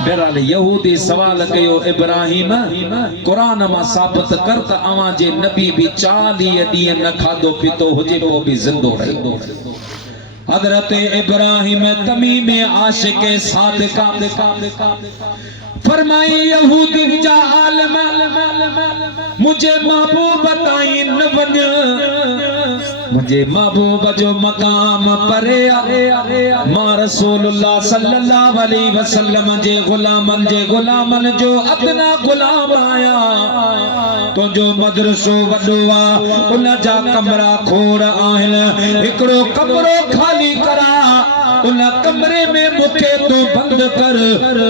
बहरहाल यहूदी सवाल कयो इब्राहिम कुरान मां साबित कर त अवां जे नबी भी 40 ॾींहं न खाधो पीतो हुजे पो भी जिंदो रहियो हजरत इब्राहिम तमीम आशिक सादिका फरमाई यहूदी जा आलम मुझे महबूब ताईं न वञ मुझे महबूब जो मकाम परे मां रसूलुल्लाह सल्लल्लाहु अलैहि वसल्लम जे गुलामन जो अदना गुलाम आया तो जो मदरसो वडो आ उन जा कमरा खोड़ आहिन हिकड़ो कमरो खाली करा उन कमरे में मुखे तो बंद कर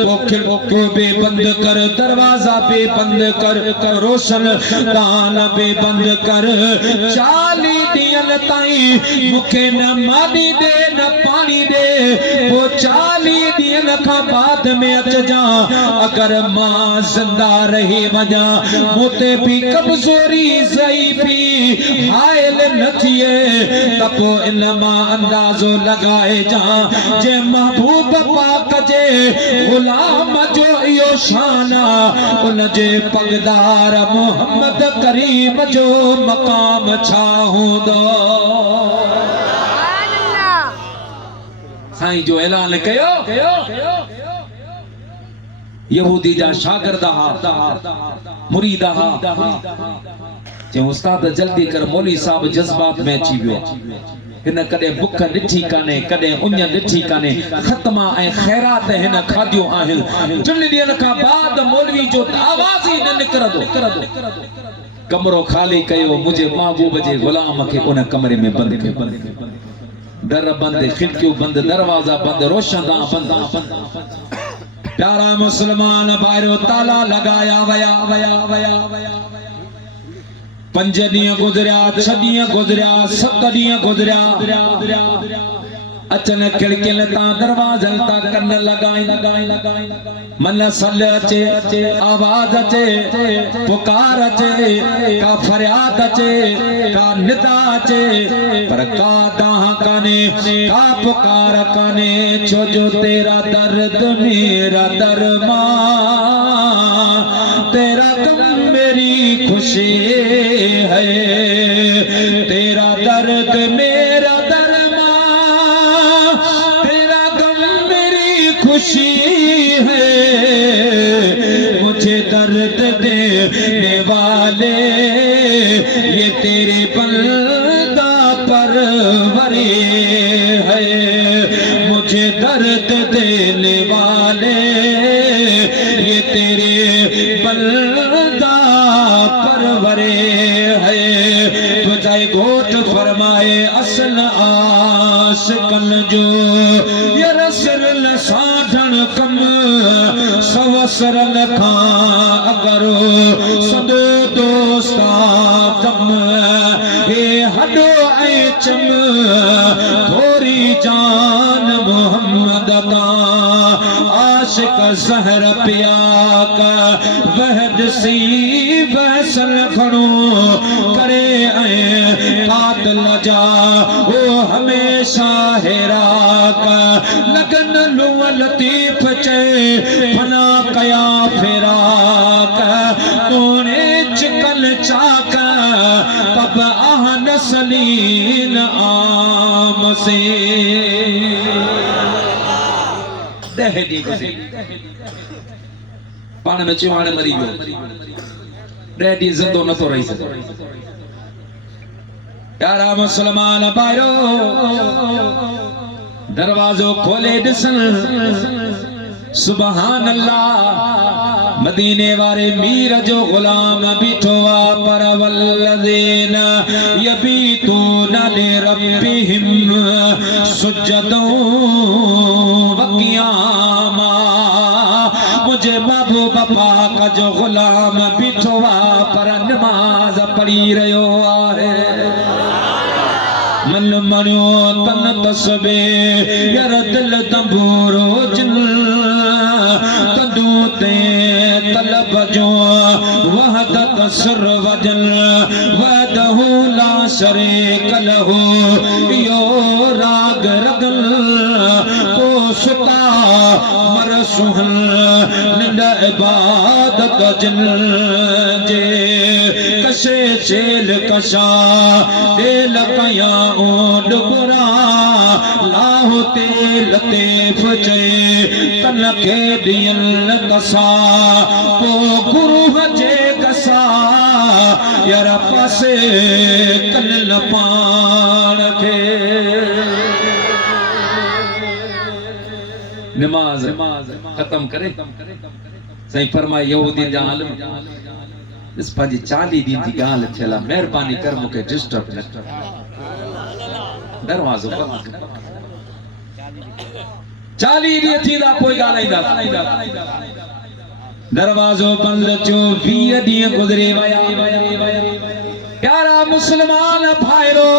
वो खिड़की पे बंद कर दरवाजा पे बंद कर रोशन दान पे बंद कर 40 ॾींहं ताईं मुखे न मानी दे न पानी दे वो 40 ॾींहं खां बाद में अच जा अगर मां जिंदा रही वञा मोते भी कमजोरी ज़ईफी हायल न थिए त पोइ इन मां अंदाज़ो लगाए जा जे महबूब पाक जे गुलाम जो इहो शान उन जे पगदार मोहम्मद करीम जो मकाम छा हूंदो साईं जो ऐलान कयो यहूदी जा शागिर्द मुरीद जे उस्ताद जल्दी कर मौलवी साहब जज्बात में अची वियो हिन कदे बुख ॾिठी काने कदे उञ ॾिठी काने ख़त्मा ऐं खैरात हिन खादियो आहिन 3 ॾींहनि खां बाद मौलवी जो आवाज़ ही न निकरंदो कमरो खाली कयो मुझे महबूब जे गुलाम के उन कमरे में बंद कयो दर बंद खिड़कियों बंद दरवाजा बंद रोशनदान बंद प्यारा मुसलमान भाइयों ताला लगाया वया 5 ॾींहं गुज़रिया 6 ॾींहं गुज़रिया 7 ॾींहं गुज़रिया अचन खिड़कियुनि तां दरवाज़नि तां कन लगाई मन सल अचे आवाज़ अचे पुकार अचे का फरियाद अचे का निदा अचे पर का दाह काने का पुकार काने छो जो तेरा दर्द मेरा दरमा तेरा गम मेरी खुशी है तेरा दर्द मेरा दरमा तेरा गम मेरी खुशी है मुझे दर्द देने वाले ये तेरे बंदा परवरे है मुझे दर्द देने वाले ये तेरे बंदा परवरे है तुझे घोट फरमाए असल आशिकन जो ये रसूल साधन कम सवसरन खा अगर सदो दोस्ता कम हे हडो ऐ चम थोरी जान मोहम्मद का आशिक जहर पिया का वहद सी वहसल खड़ो करे ऐ कातल जा वो हमेशा हेरा का लगन लुआ लतीफ चे फना कया फेरा का तोने चिकल चाका तब आह नसलीन आम से दहली गुज़री पाण में चिवाणे मरी वियो डैडी जिंदो न तो रही सके प्यारा मुसलमान भाइयो दरवाजो खोले दिसन सुबहान अल्लाह मदीने वाले मीर जो गुलाम बीठो आ पर वल्लज़ीन यबीतून लिरब्बिहिम सुज्जदों व क़ियामा मुझे महबूब पाक जो गुलाम बीठो आ पर नमाज पढ़ी रहियो आहे मन मणियो तन तसबे यार दिल तंबूरो जिन तदू ते तलब जो वहदत सुर वजन वदहू ला शरीक लहू यो राग रगल को सुता मर सुहल निंद इबादत जिन जे कशे चेल कशा दिल कया ओड बुरा लाहो तेल तेफ चे तन के दियल कसा को गुरु जे कसा यार पासे कल पान के नमाज खत्म करे सही फरमाए यहूदी जा आलम इस पाजी 40 दिन की गाल थेला मेहरबानी कर मुके डिस्टर्ब न कर दरवाजो बंद 40 दिन थीला कोई गाल नहीं दरवाजो बंद जो 20 दिन गुजरे वया प्यारा मुसलमान भाईरो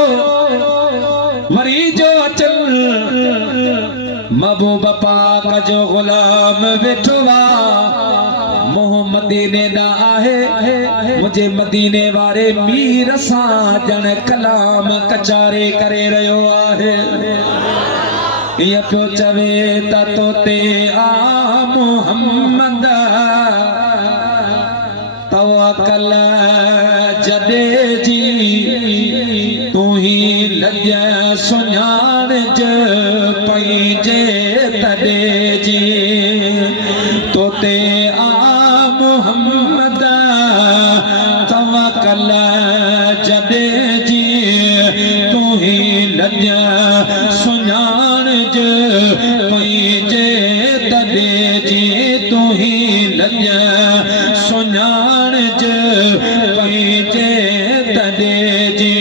मरीजो अचल महबूब पाक जो गुलाम बैठवा मोह मदीने दा आहे मुझे मदीने वारे मीर सा जन कलाम कचारे करे रहियो आहे ये पियो चवे त तोते आ मुहम्मद तवक्कल जदे जी तू ही लज सुञाण ज पैजे तदे जी तोते आ मुहम्मद तवक्कल जदे जी तू ही लज सुञाण ज पैजे तदे जी तू ही लज सुञाण ज पैजे तदे जी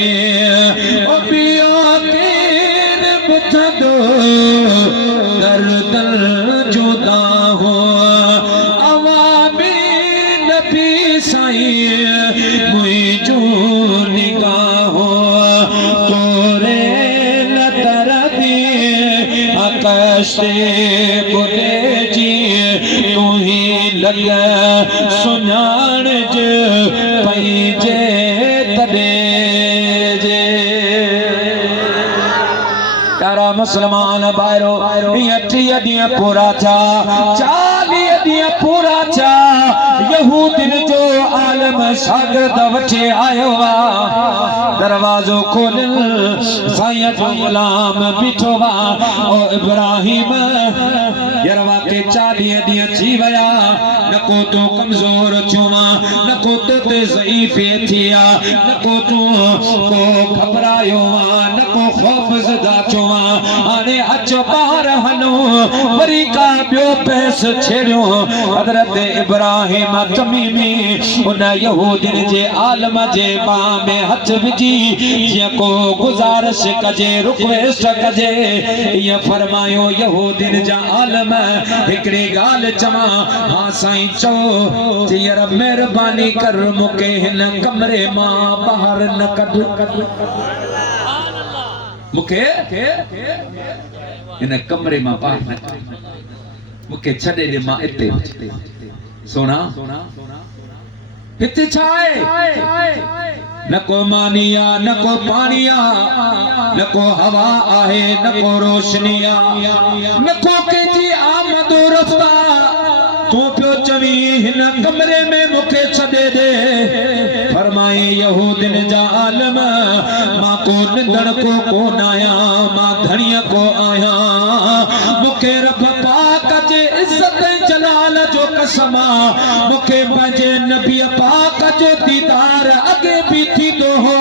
ओ पियो केर बुथदो दर्दल जुदा हो अवामी नबी साईं मुझो निगाहो तोरे लतर दी आकाशे बुले जी तू ही लग सुञाण ज पैजे तदे जे तारा मुसलमान बायरो 30 दिन पूरा था 40 दिन पूरा था यहूदिन जो आलम शागिर्द वठे आयो आ दरवाजो खोलिल साईं जो गुलाम बीठो वा ओ इब्राहिम यरवा के 40 दिन थी वया न को तो कमजोर छुवा न को तो ते ज़ईफ थिया न को तो को घबरायो न को खौफ ज़दा छुवा आने अचो बाहर हनो वरी का बियो पैस छेड़ियो हजरत इब्राहिम तमीमी उन यहूदिन जे आलम जे बा में हथ विझी जिया को गुजारिश कजे रिक्वेस्ट कजे ये फरमायो यहूदिन जा आलम हिकड़ी गाल चवा हां साईं चो जी यार मेहरबानी कर मुके हिन कमरे मां बाहर न कढ मुके इन कमरे मां बाहर मुके छडे दे मां इते सोना हिते छाए न को मानिया न को पानिया न को हवा आहे न को रोशनिया न को के जी आमद रफ्ता तू पियो चवी हिन कमरे में मुके छडे दे फरमाए यहूदिन जा आलम मां को निंदण को कोन आया मां धणिया को आया मुके रब पाक जे इज्जत जलाल जो कसमा मुके पंहिंजे नबी पाक जो दीदार अगे भी थींदो हो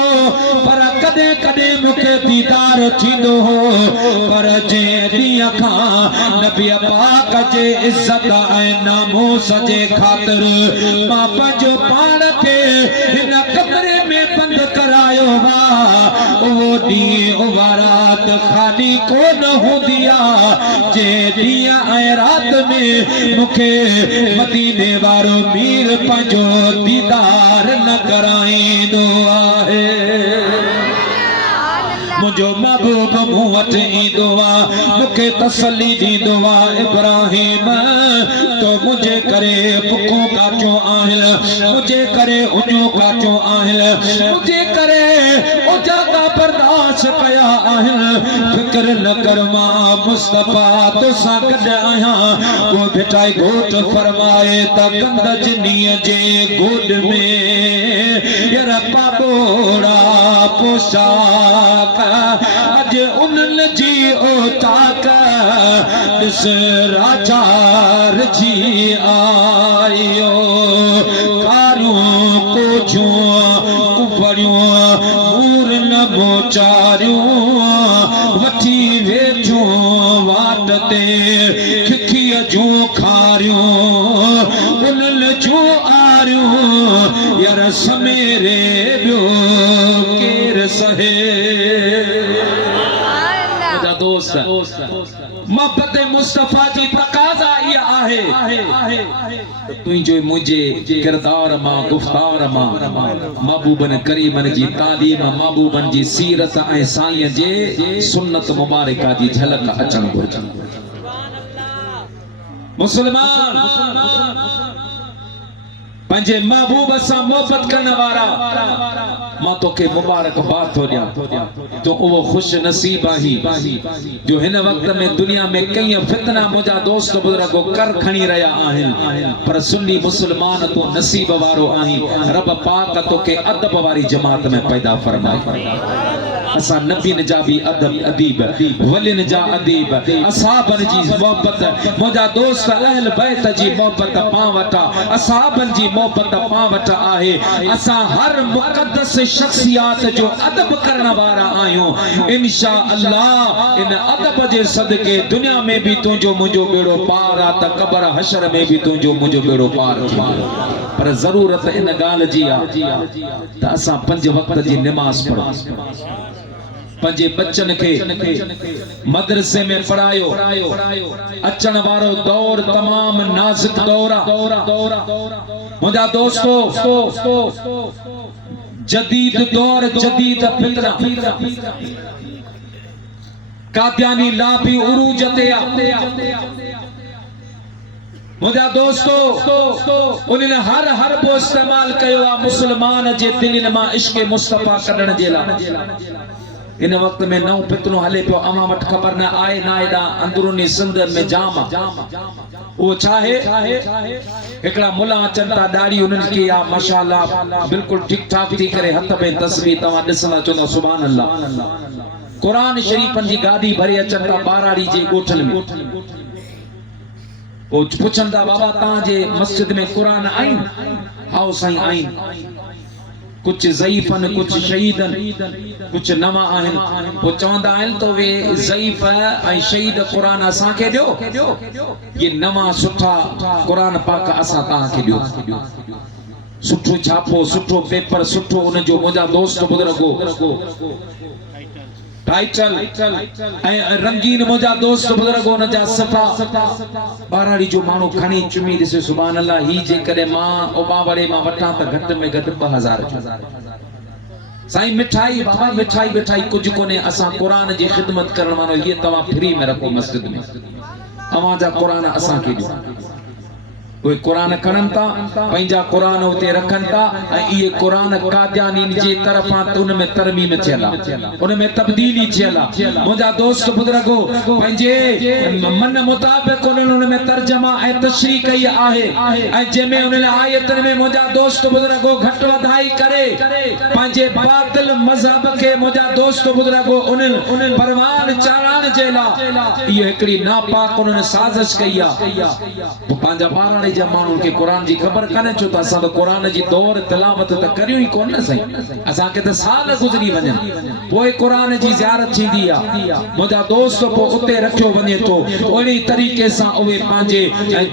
पर कदे कदे मुके दीदार थींदो हो पर जे ॾींहं खां नबी पाक जे इज्जत ऐं नामूस जे ख़ातिर मां पंहिंजो पाण खे हिन कमरे में बंदि करायो वा उहो डी वारात खाली कोन हुंदिया जे दिया ऐं रात में मुखे मदीने वारो मीर पंजो दीदार न कराईंदो आहे मुझो महबूब मूं वटि ईंदो आहे मूंखे तसल्ली ॾींदो आहे इब्राहिम तो मुझे करे बुखो काचो आहिल मुझे करे उजो काचो आहिल मुझे करे उजागा बर्दाश्त कया आहिल फिक्र न कर मां मुस्तफा तोसां गॾु आहियां वो भिटाई घोट फरमाए त गंद जिनीअ जे गोद में यार पागोड़ा पोशाक अज उनन जी ओताक ॾिस राचार जी आयो कारूं कोछूं कुफरियूं मूर न मोचारियूं वठी वेठूं वाट ते खिखीअ जूं खारियूं उनन जूं आरियूं यार समेरे ॿियो केर सहे दोस्त मोहब्बत मुस्तफा जी प्रकाशा ये आहे तुझे मुझे किरदार मां गुफ्तार मां महबूबन करीमन जी तालीम महबूबन जी सीरत ऐं साईं जे सुन्नत मुबारका जी झलक अचण घुरिजे मुसलमान पंहिंजे महबूब सां मोहब्बत करण वारा मां तोखे मुबारकबाद थो ॾियां तो उहो खुश नसीब आही जो हिन वक्त में दुनिया में कई फितना मुंहिंजा दोस्त बुज़ुर्ग कर खणी रहिया आहिनि पर सुन्नी मुसलमान तूं नसीब वारो आहीं रब पाक तोखे अदब वारी जमात में पैदा फरमाए असा नबीन जा भी अदीब वलिन जा अदीब असहाबन जी मोहब्बत मुंहिंजा दोस्त अहल बैत जी मोहब्बत पां वटा असहाबन जी मोहब्बत पां वटा आहे असा हर मुक़द्दस शख्सियत जो अदब करण वारा आहियूं इंशा अल्लाह इन अदब जे सदके दुनिया में भी तुंहिंजो मुंहिंजो बेड़ो पार आ त क़बर हशर में भी तुंहिंजो मुंहिंजो बेड़ो पार थींदो पर ज़रूरत इन ॻाल्हि जी आहे त असां 5 वक्त जी नमाज़ पढ़ूं पंजे बच्चन के मदरसे में पढ़ायो अचण वारो दौर तमाम नाजुक दौर मुंहिंजा दोस्तों जदीद दौर जदीद फितना कादियानी लाभी उरूज ते मुंहिंजा दोस्तों उन्हनि हर बो इस्तेमाल कयो आहे मुसलमान जे दिलनि मां इश्क मुस्तफा कढण जे लाइ इन वक्त में नौ फितनो हले पियो अमा वट खबर न आए ना एडा अंदरूनी सिंध में जाम वो चाहे एकड़ा मुला चंता दाढ़ी उन्हनि की या माशाअल्लाह बिल्कुल ठीक ठाक थी करे हथ में तस्बीह तवा दिसना चोदा सुभान अल्लाह कुरान शरीफन जी गादी भरे अचंता बाराड़ी जे गोठन में वो पुछंदा बाबा ता जे मस्जिद में कुरान आइन हाउ साईं आइन कुछ ज़ईफ़न कुछ शहीदन कुछ नवा आहिन वो चवंदा आहिन तो वे ज़ईफ़ ऐं शहीद कुरान असां के दियो ये नवा सुठा कुरान पाक असां तां के दियो सुठो छापो सुठो पेपर सुठो उन जो मुंहिंजा दोस्त बुज़ुर्गो टाइटल ऐं रंगीन मुंहिंजा दोस्त बुज़ुर्गो उन जा सफ़ा बाराड़ी जो माण्हू खणी चुमी ॾिसे सुभान अल्लाह ही जे कॾहिं मां ओबावड़े मां वठां त घटि में घटि 2000 साईं मिठाई बाबा मिठाई कुछ कोने असां कुरान जी खिदमत करण वारो ये तवा फ्री में रखो मस्जिद में अवां जा कुरान असां के दियो वो कुरान खणन ता पंहिंजा कुरान उते रखन ता ये कुरान कादियानी जे तरफा उन में तरमीम थियला उन में तब्दीली थियला मुंहिंजा दोस्त बुज़ुर्गो पंहिंजे मन मुताबिक उन में तर्जुमा ऐं तशरीह कई आहे ऐं जंहिंमें उन आयतन में मुंहिंजा दोस्त बुज़ुर्गो घट वधाई करे पंहिंजे बातिल मज़हब के मुंहिंजा दोस्त बुज़ुर्गो उन परवान चारण जे लाइ ये हिकड़ी नापाक उन साज़िश कई आहे पंहिंजा ॿार जा माण्हुनि खे क़ुरान जी ख़बर कान्हे छो त असां त क़ुरान जी दौर तिलावत त करियूं ई कोन न साईं असांखे त साल गुज़री वञनि पोइ क़ुरान जी ज़ियारत थींदी आहे मुंहिंजा दोस्त पोइ उते रखियो वञे थो ओहिड़ी तरीक़े सां उहे पंहिंजे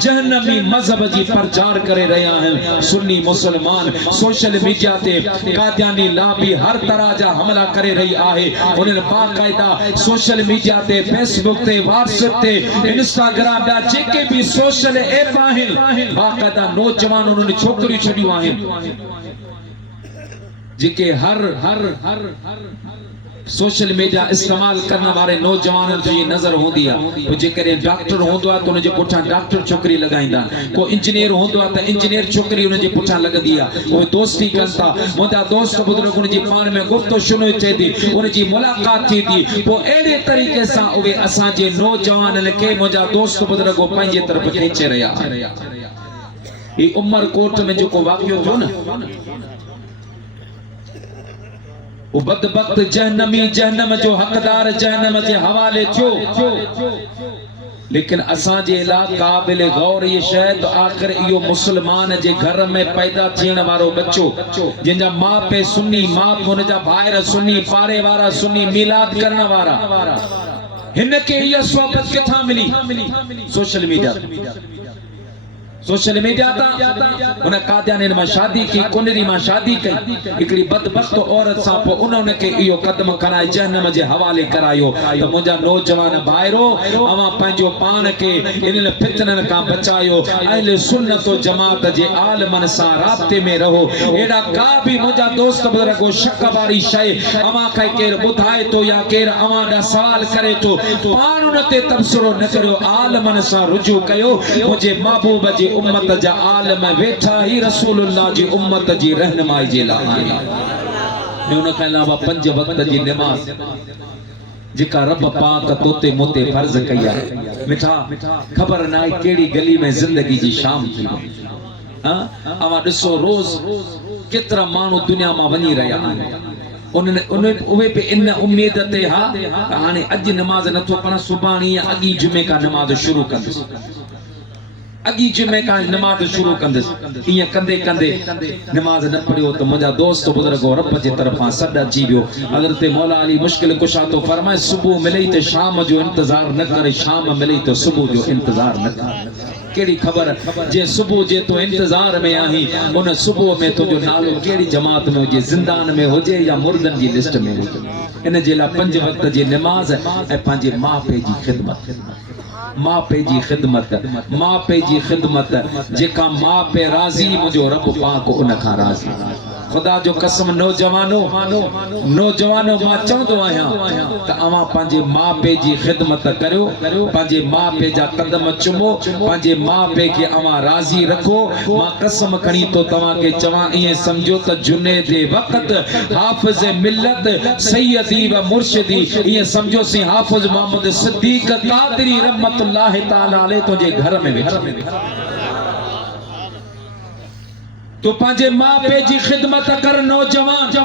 जहन्नमी मज़हब जी प्रचार करे रहिया आहिनि सुन्नी मुस्लमान सोशल मीडिया ते कादियानी लाबी हर तरह जा हमला करे रही आहे उन्हनि बाक़ाइदा सोशल मीडिया ते फेसबुक ते व्हाट्सएप ते इंस्टाग्राम दा जेके भी सोशल ऐप आहिनि बाक़ाइदा नौजवान उन्हनि छोकिरियूं छॾियूं आहिनि जेके हर सोशल मीडिया इस्तेमाल करने वाले नौजवान जी नजर होंदी है जेकरे डॉक्टर होंदो है तो उनजे पुठा डॉक्टर छोकरी लगाइंदा को इंजीनियर होंदो है तो इंजीनियर छोकरी उनजे पुठा लगदी है वो दोस्ती करता मुंदा दोस्त बुजुर्ग उनजी पान में गुफ्तो शुरू थे थी उनजी मुलाकात थी थी वो एड़े तरीके से उवे असा जे नौजवान के मुंदा दोस्त बुजुर्ग पंजे तरफ खींचे रहा ये उमरकोट में जो को वाक़ियो हो ना वो बदबख्त जहन्नमी जहन्नम जो हकदार जहन्नम के हवाले थियो लेकिन असा जे काबिल गौर ये शय तो आखिर इयो मुसलमान जे घर में पैदा थियण वारो बच्चो जिनजा मां पे सुन्नी मां उनजा भाइर सुन्नी पारे वारा सुन्नी मिलाद करण वारा हिनके ये सोबत किथा मिली सोशल मीडिया ता उन कादियाने में शादी की कुनरी में शादी कई एकड़ी बदबख्त औरत सा पो उन्होंने के इयो कदम कराए जहन्नम जे हवाले करायो तो मुजा नौजवान भाइरो अवा पंजो पान के इन फितनन का बचायो अहले सुन्नत व जमात जे आलमन सा राब्ते में रहो एड़ा का भी मुजा दोस्त बुजुर्गो शक वारी शय अवा के केर बुधाए तो या केर अवा दा सवाल करे तो पान उनते तबसरो न करियो आलमन सा रुजू कयो मुझे महबूब जी उम्मत जा आलम वेठा ही रसूलुल्लाह जी उम्मत जी रहनुमाई जे लाइ ने उन के अलावा 5 वक्त जी नमाज जेका रब पाक तोते मोते फर्ज कया मिठा खबर ना केड़ी गली में जिंदगी जी शाम थी हां अवा दसो रोज केतरा मानु दुनिया में वनी रहा उन्हें पे इन उम्मीद ते हा हाने अज नमाज नथो पढ़ सुबानी अगी जुमे का नमाज शुरू कर अगी जुमे का नमाज शुरू कंदस ये कंदे कंदे नमाज न पढ़ियो तो मुजा दोस्त बुजुर्गो रब जी तरफा सदा जीवियो हजरत मौला अली मुश्किल कुशा तो फरमाए सुबह मिले तो शाम जो इंतजार न करे शाम मिले तो सुबह जो इंतजार न करे केड़ी खबर जे सुबह जे तो इंतजार में आही उन सुबह में तो जो नालो केड़ी जमात में जे जिंदान में होजे या मुर्दन जी लिस्ट में होजे इन जे ला 5 वक्त जी नमाज ए पांजे मां पे जी खिदमत मां पे जी खिदमत जेका मां पे राजी मुझो रब पाक उन का राजी खुदा जो कसम नौजवानो मां चवंदो आहियां त अवा पंहिंजे मां पे जी खिदमत करियो पंहिंजे मां पे जा कदम चुमो पंहिंजे मां पे के अवा राजी रखो मां कसम खणी तो तवा के चवा ये समझो त जुनेद वक्त हाफिज मिल्लत सैयदी व मुर्शिदी ये समझो सी हाफिज मोहम्मद सिद्दीक कादरी रहमतुल्लाह तआला अलैहि तो जे घर में बैठा तो पांजे मां पे जी खिदमत कर नौजवान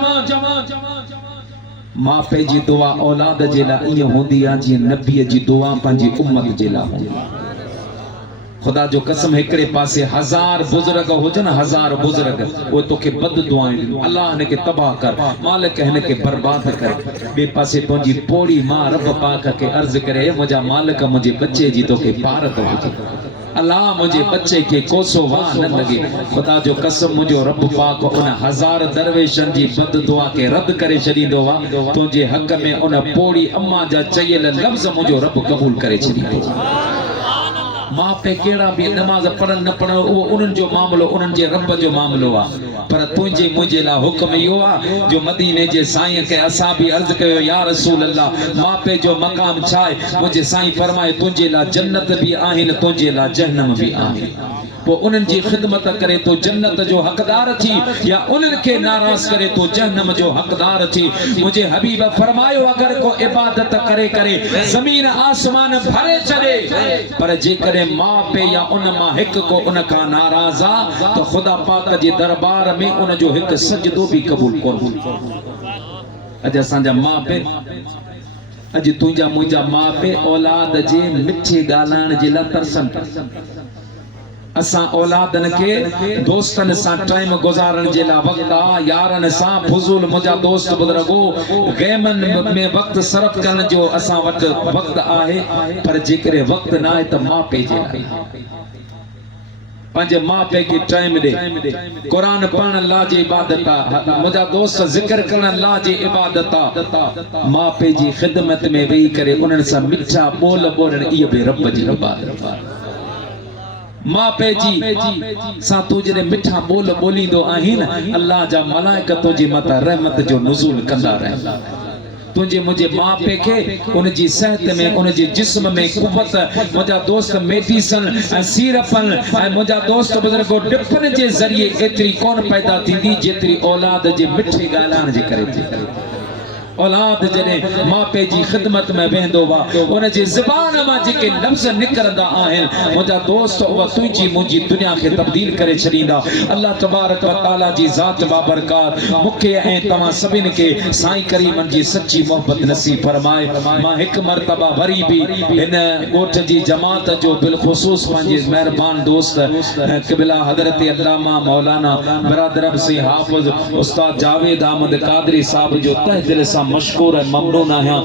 मां पे जी दुआ औलाद जे ला ये होंदी आ जी नबी जी दुआ पांजी उम्मत जे ला खुदा जो कसम एकड़े पासे 1000 बुजुर्ग होजन 1000 बुजुर्ग वो तो के बद दुआएं अल्लाह ने के तबाह कर मालिक ने के बर्बाद कर बे पासे तुजी पोड़ी मां रब पाक के अर्ज करे मुजा मालिक मुझे बच्चे जी तो के पार तो अल्लाह मुझे बच्चे के कोसो वाह न लगे खुदा जो कसम मुझो रब पाक उन 1000 दरवेशन जी बद दुआ के रद्द करे छडींदो वा तुझे हक में उन पोड़ी अम्मा जा चयल लफ्ज मुझो रब कबूल करे छडींदो मां पे केड़ा भी नमाज पढ़न न पढ़न वो उनन जो मामलो उनन जे रब जो मामलो आ पर तुझे मुझे ला हुक्म यो आ जो मदीने जे साईं के असा भी अर्ज कयो या रसूल अल्लाह मां पे जो मकाम छाए मुझे साईं फरमाए तुझे ला जन्नत भी आहिन तुझे ला जहन्नम भी आहिन वो उनन जी खिदमत करे तो जन्नत जो हकदार थी या उनन के नाराज करे तो जहन्नम जो हकदार थी मुझे हबीब फरमायो अगर को इबादत करे करे जमीन आसमान भरे चले पर जे करे मां पे या उन मां हिक को उन का नाराज आ तो खुदा पाक जे दरबार में उन जो हिक सजदो भी कबूल कोन अज असा मां पे अज तुझा मुझा मां पे औलाद जे मिठे गालान जे ला तरसन असां औलादन के दोस्तन सां टाइम गुजारण जे लाइ वक्त आ यारन सां फुजूल मुंहिंजा दोस्त बुजुर्गो गैमन में वक्त सरफ करण जो असां वटि वक्त आहे पर जेकरे वक्त ना आहे त मां पे जे लाइ पंहिंजे मां पे खे टाइम ॾे क़ुरान पढ़ण अल्लाह जी इबादत आहे मुंहिंजा दोस्त ज़िक्र करण अल्लाह जी इबादत आहे मां पे जी ख़िदमत में वेही करे उन्हनि सां मिठा ॿोल ॿोलण इहो बि रब जी इबादत आहे मां पे जी सां तू जॾहिं मिठा ॿोल ॿोलींदो आहीं न अल्लाह जा मलाइका तुंहिंजे मथां रहमत जो नुज़ूल कंदा रहंदा तुझे मुझे माँ पे के उनजी सेहत में उनजे जिस्म में कुवत मुझा दोस्त मेडिसन सीरपन मुझा दोस्त बुजुर्गो डिपन जे जरिए एतरी कौन पैदा थींदी जेतरी औलाद जे मिठे गालान जे करे थी औलाद जने माँ पे जी खिदमत में वेंदो वा उन जी ज़बान मां जेके लफ्ज़ निकरंदा आहिनि मुझा दोस्त उहा तुंहिंजी मुंहिंजी दुनिया खे तब्दील करे छॾींदा अल्लाह तबारक व तआला जी ज़ात बाबरकात मूंखे ऐं तव्हां सभिनि खे साईं करीमन जी सच्ची मोहब्बत नसीब फरमाए मां हिकु मर्तबा वरी बि हिन ॻोठ जी जमात जो बिलख़ुसूस पंहिंजे महिरबान दोस्त क़िबला हज़रत अल्लामा मौलाना बरादर से हाफ़िज़ उस्ताद जावेद अहमद कादरी साहब जो तहे दिल सां मशकूर ऐं ममनून आहियां।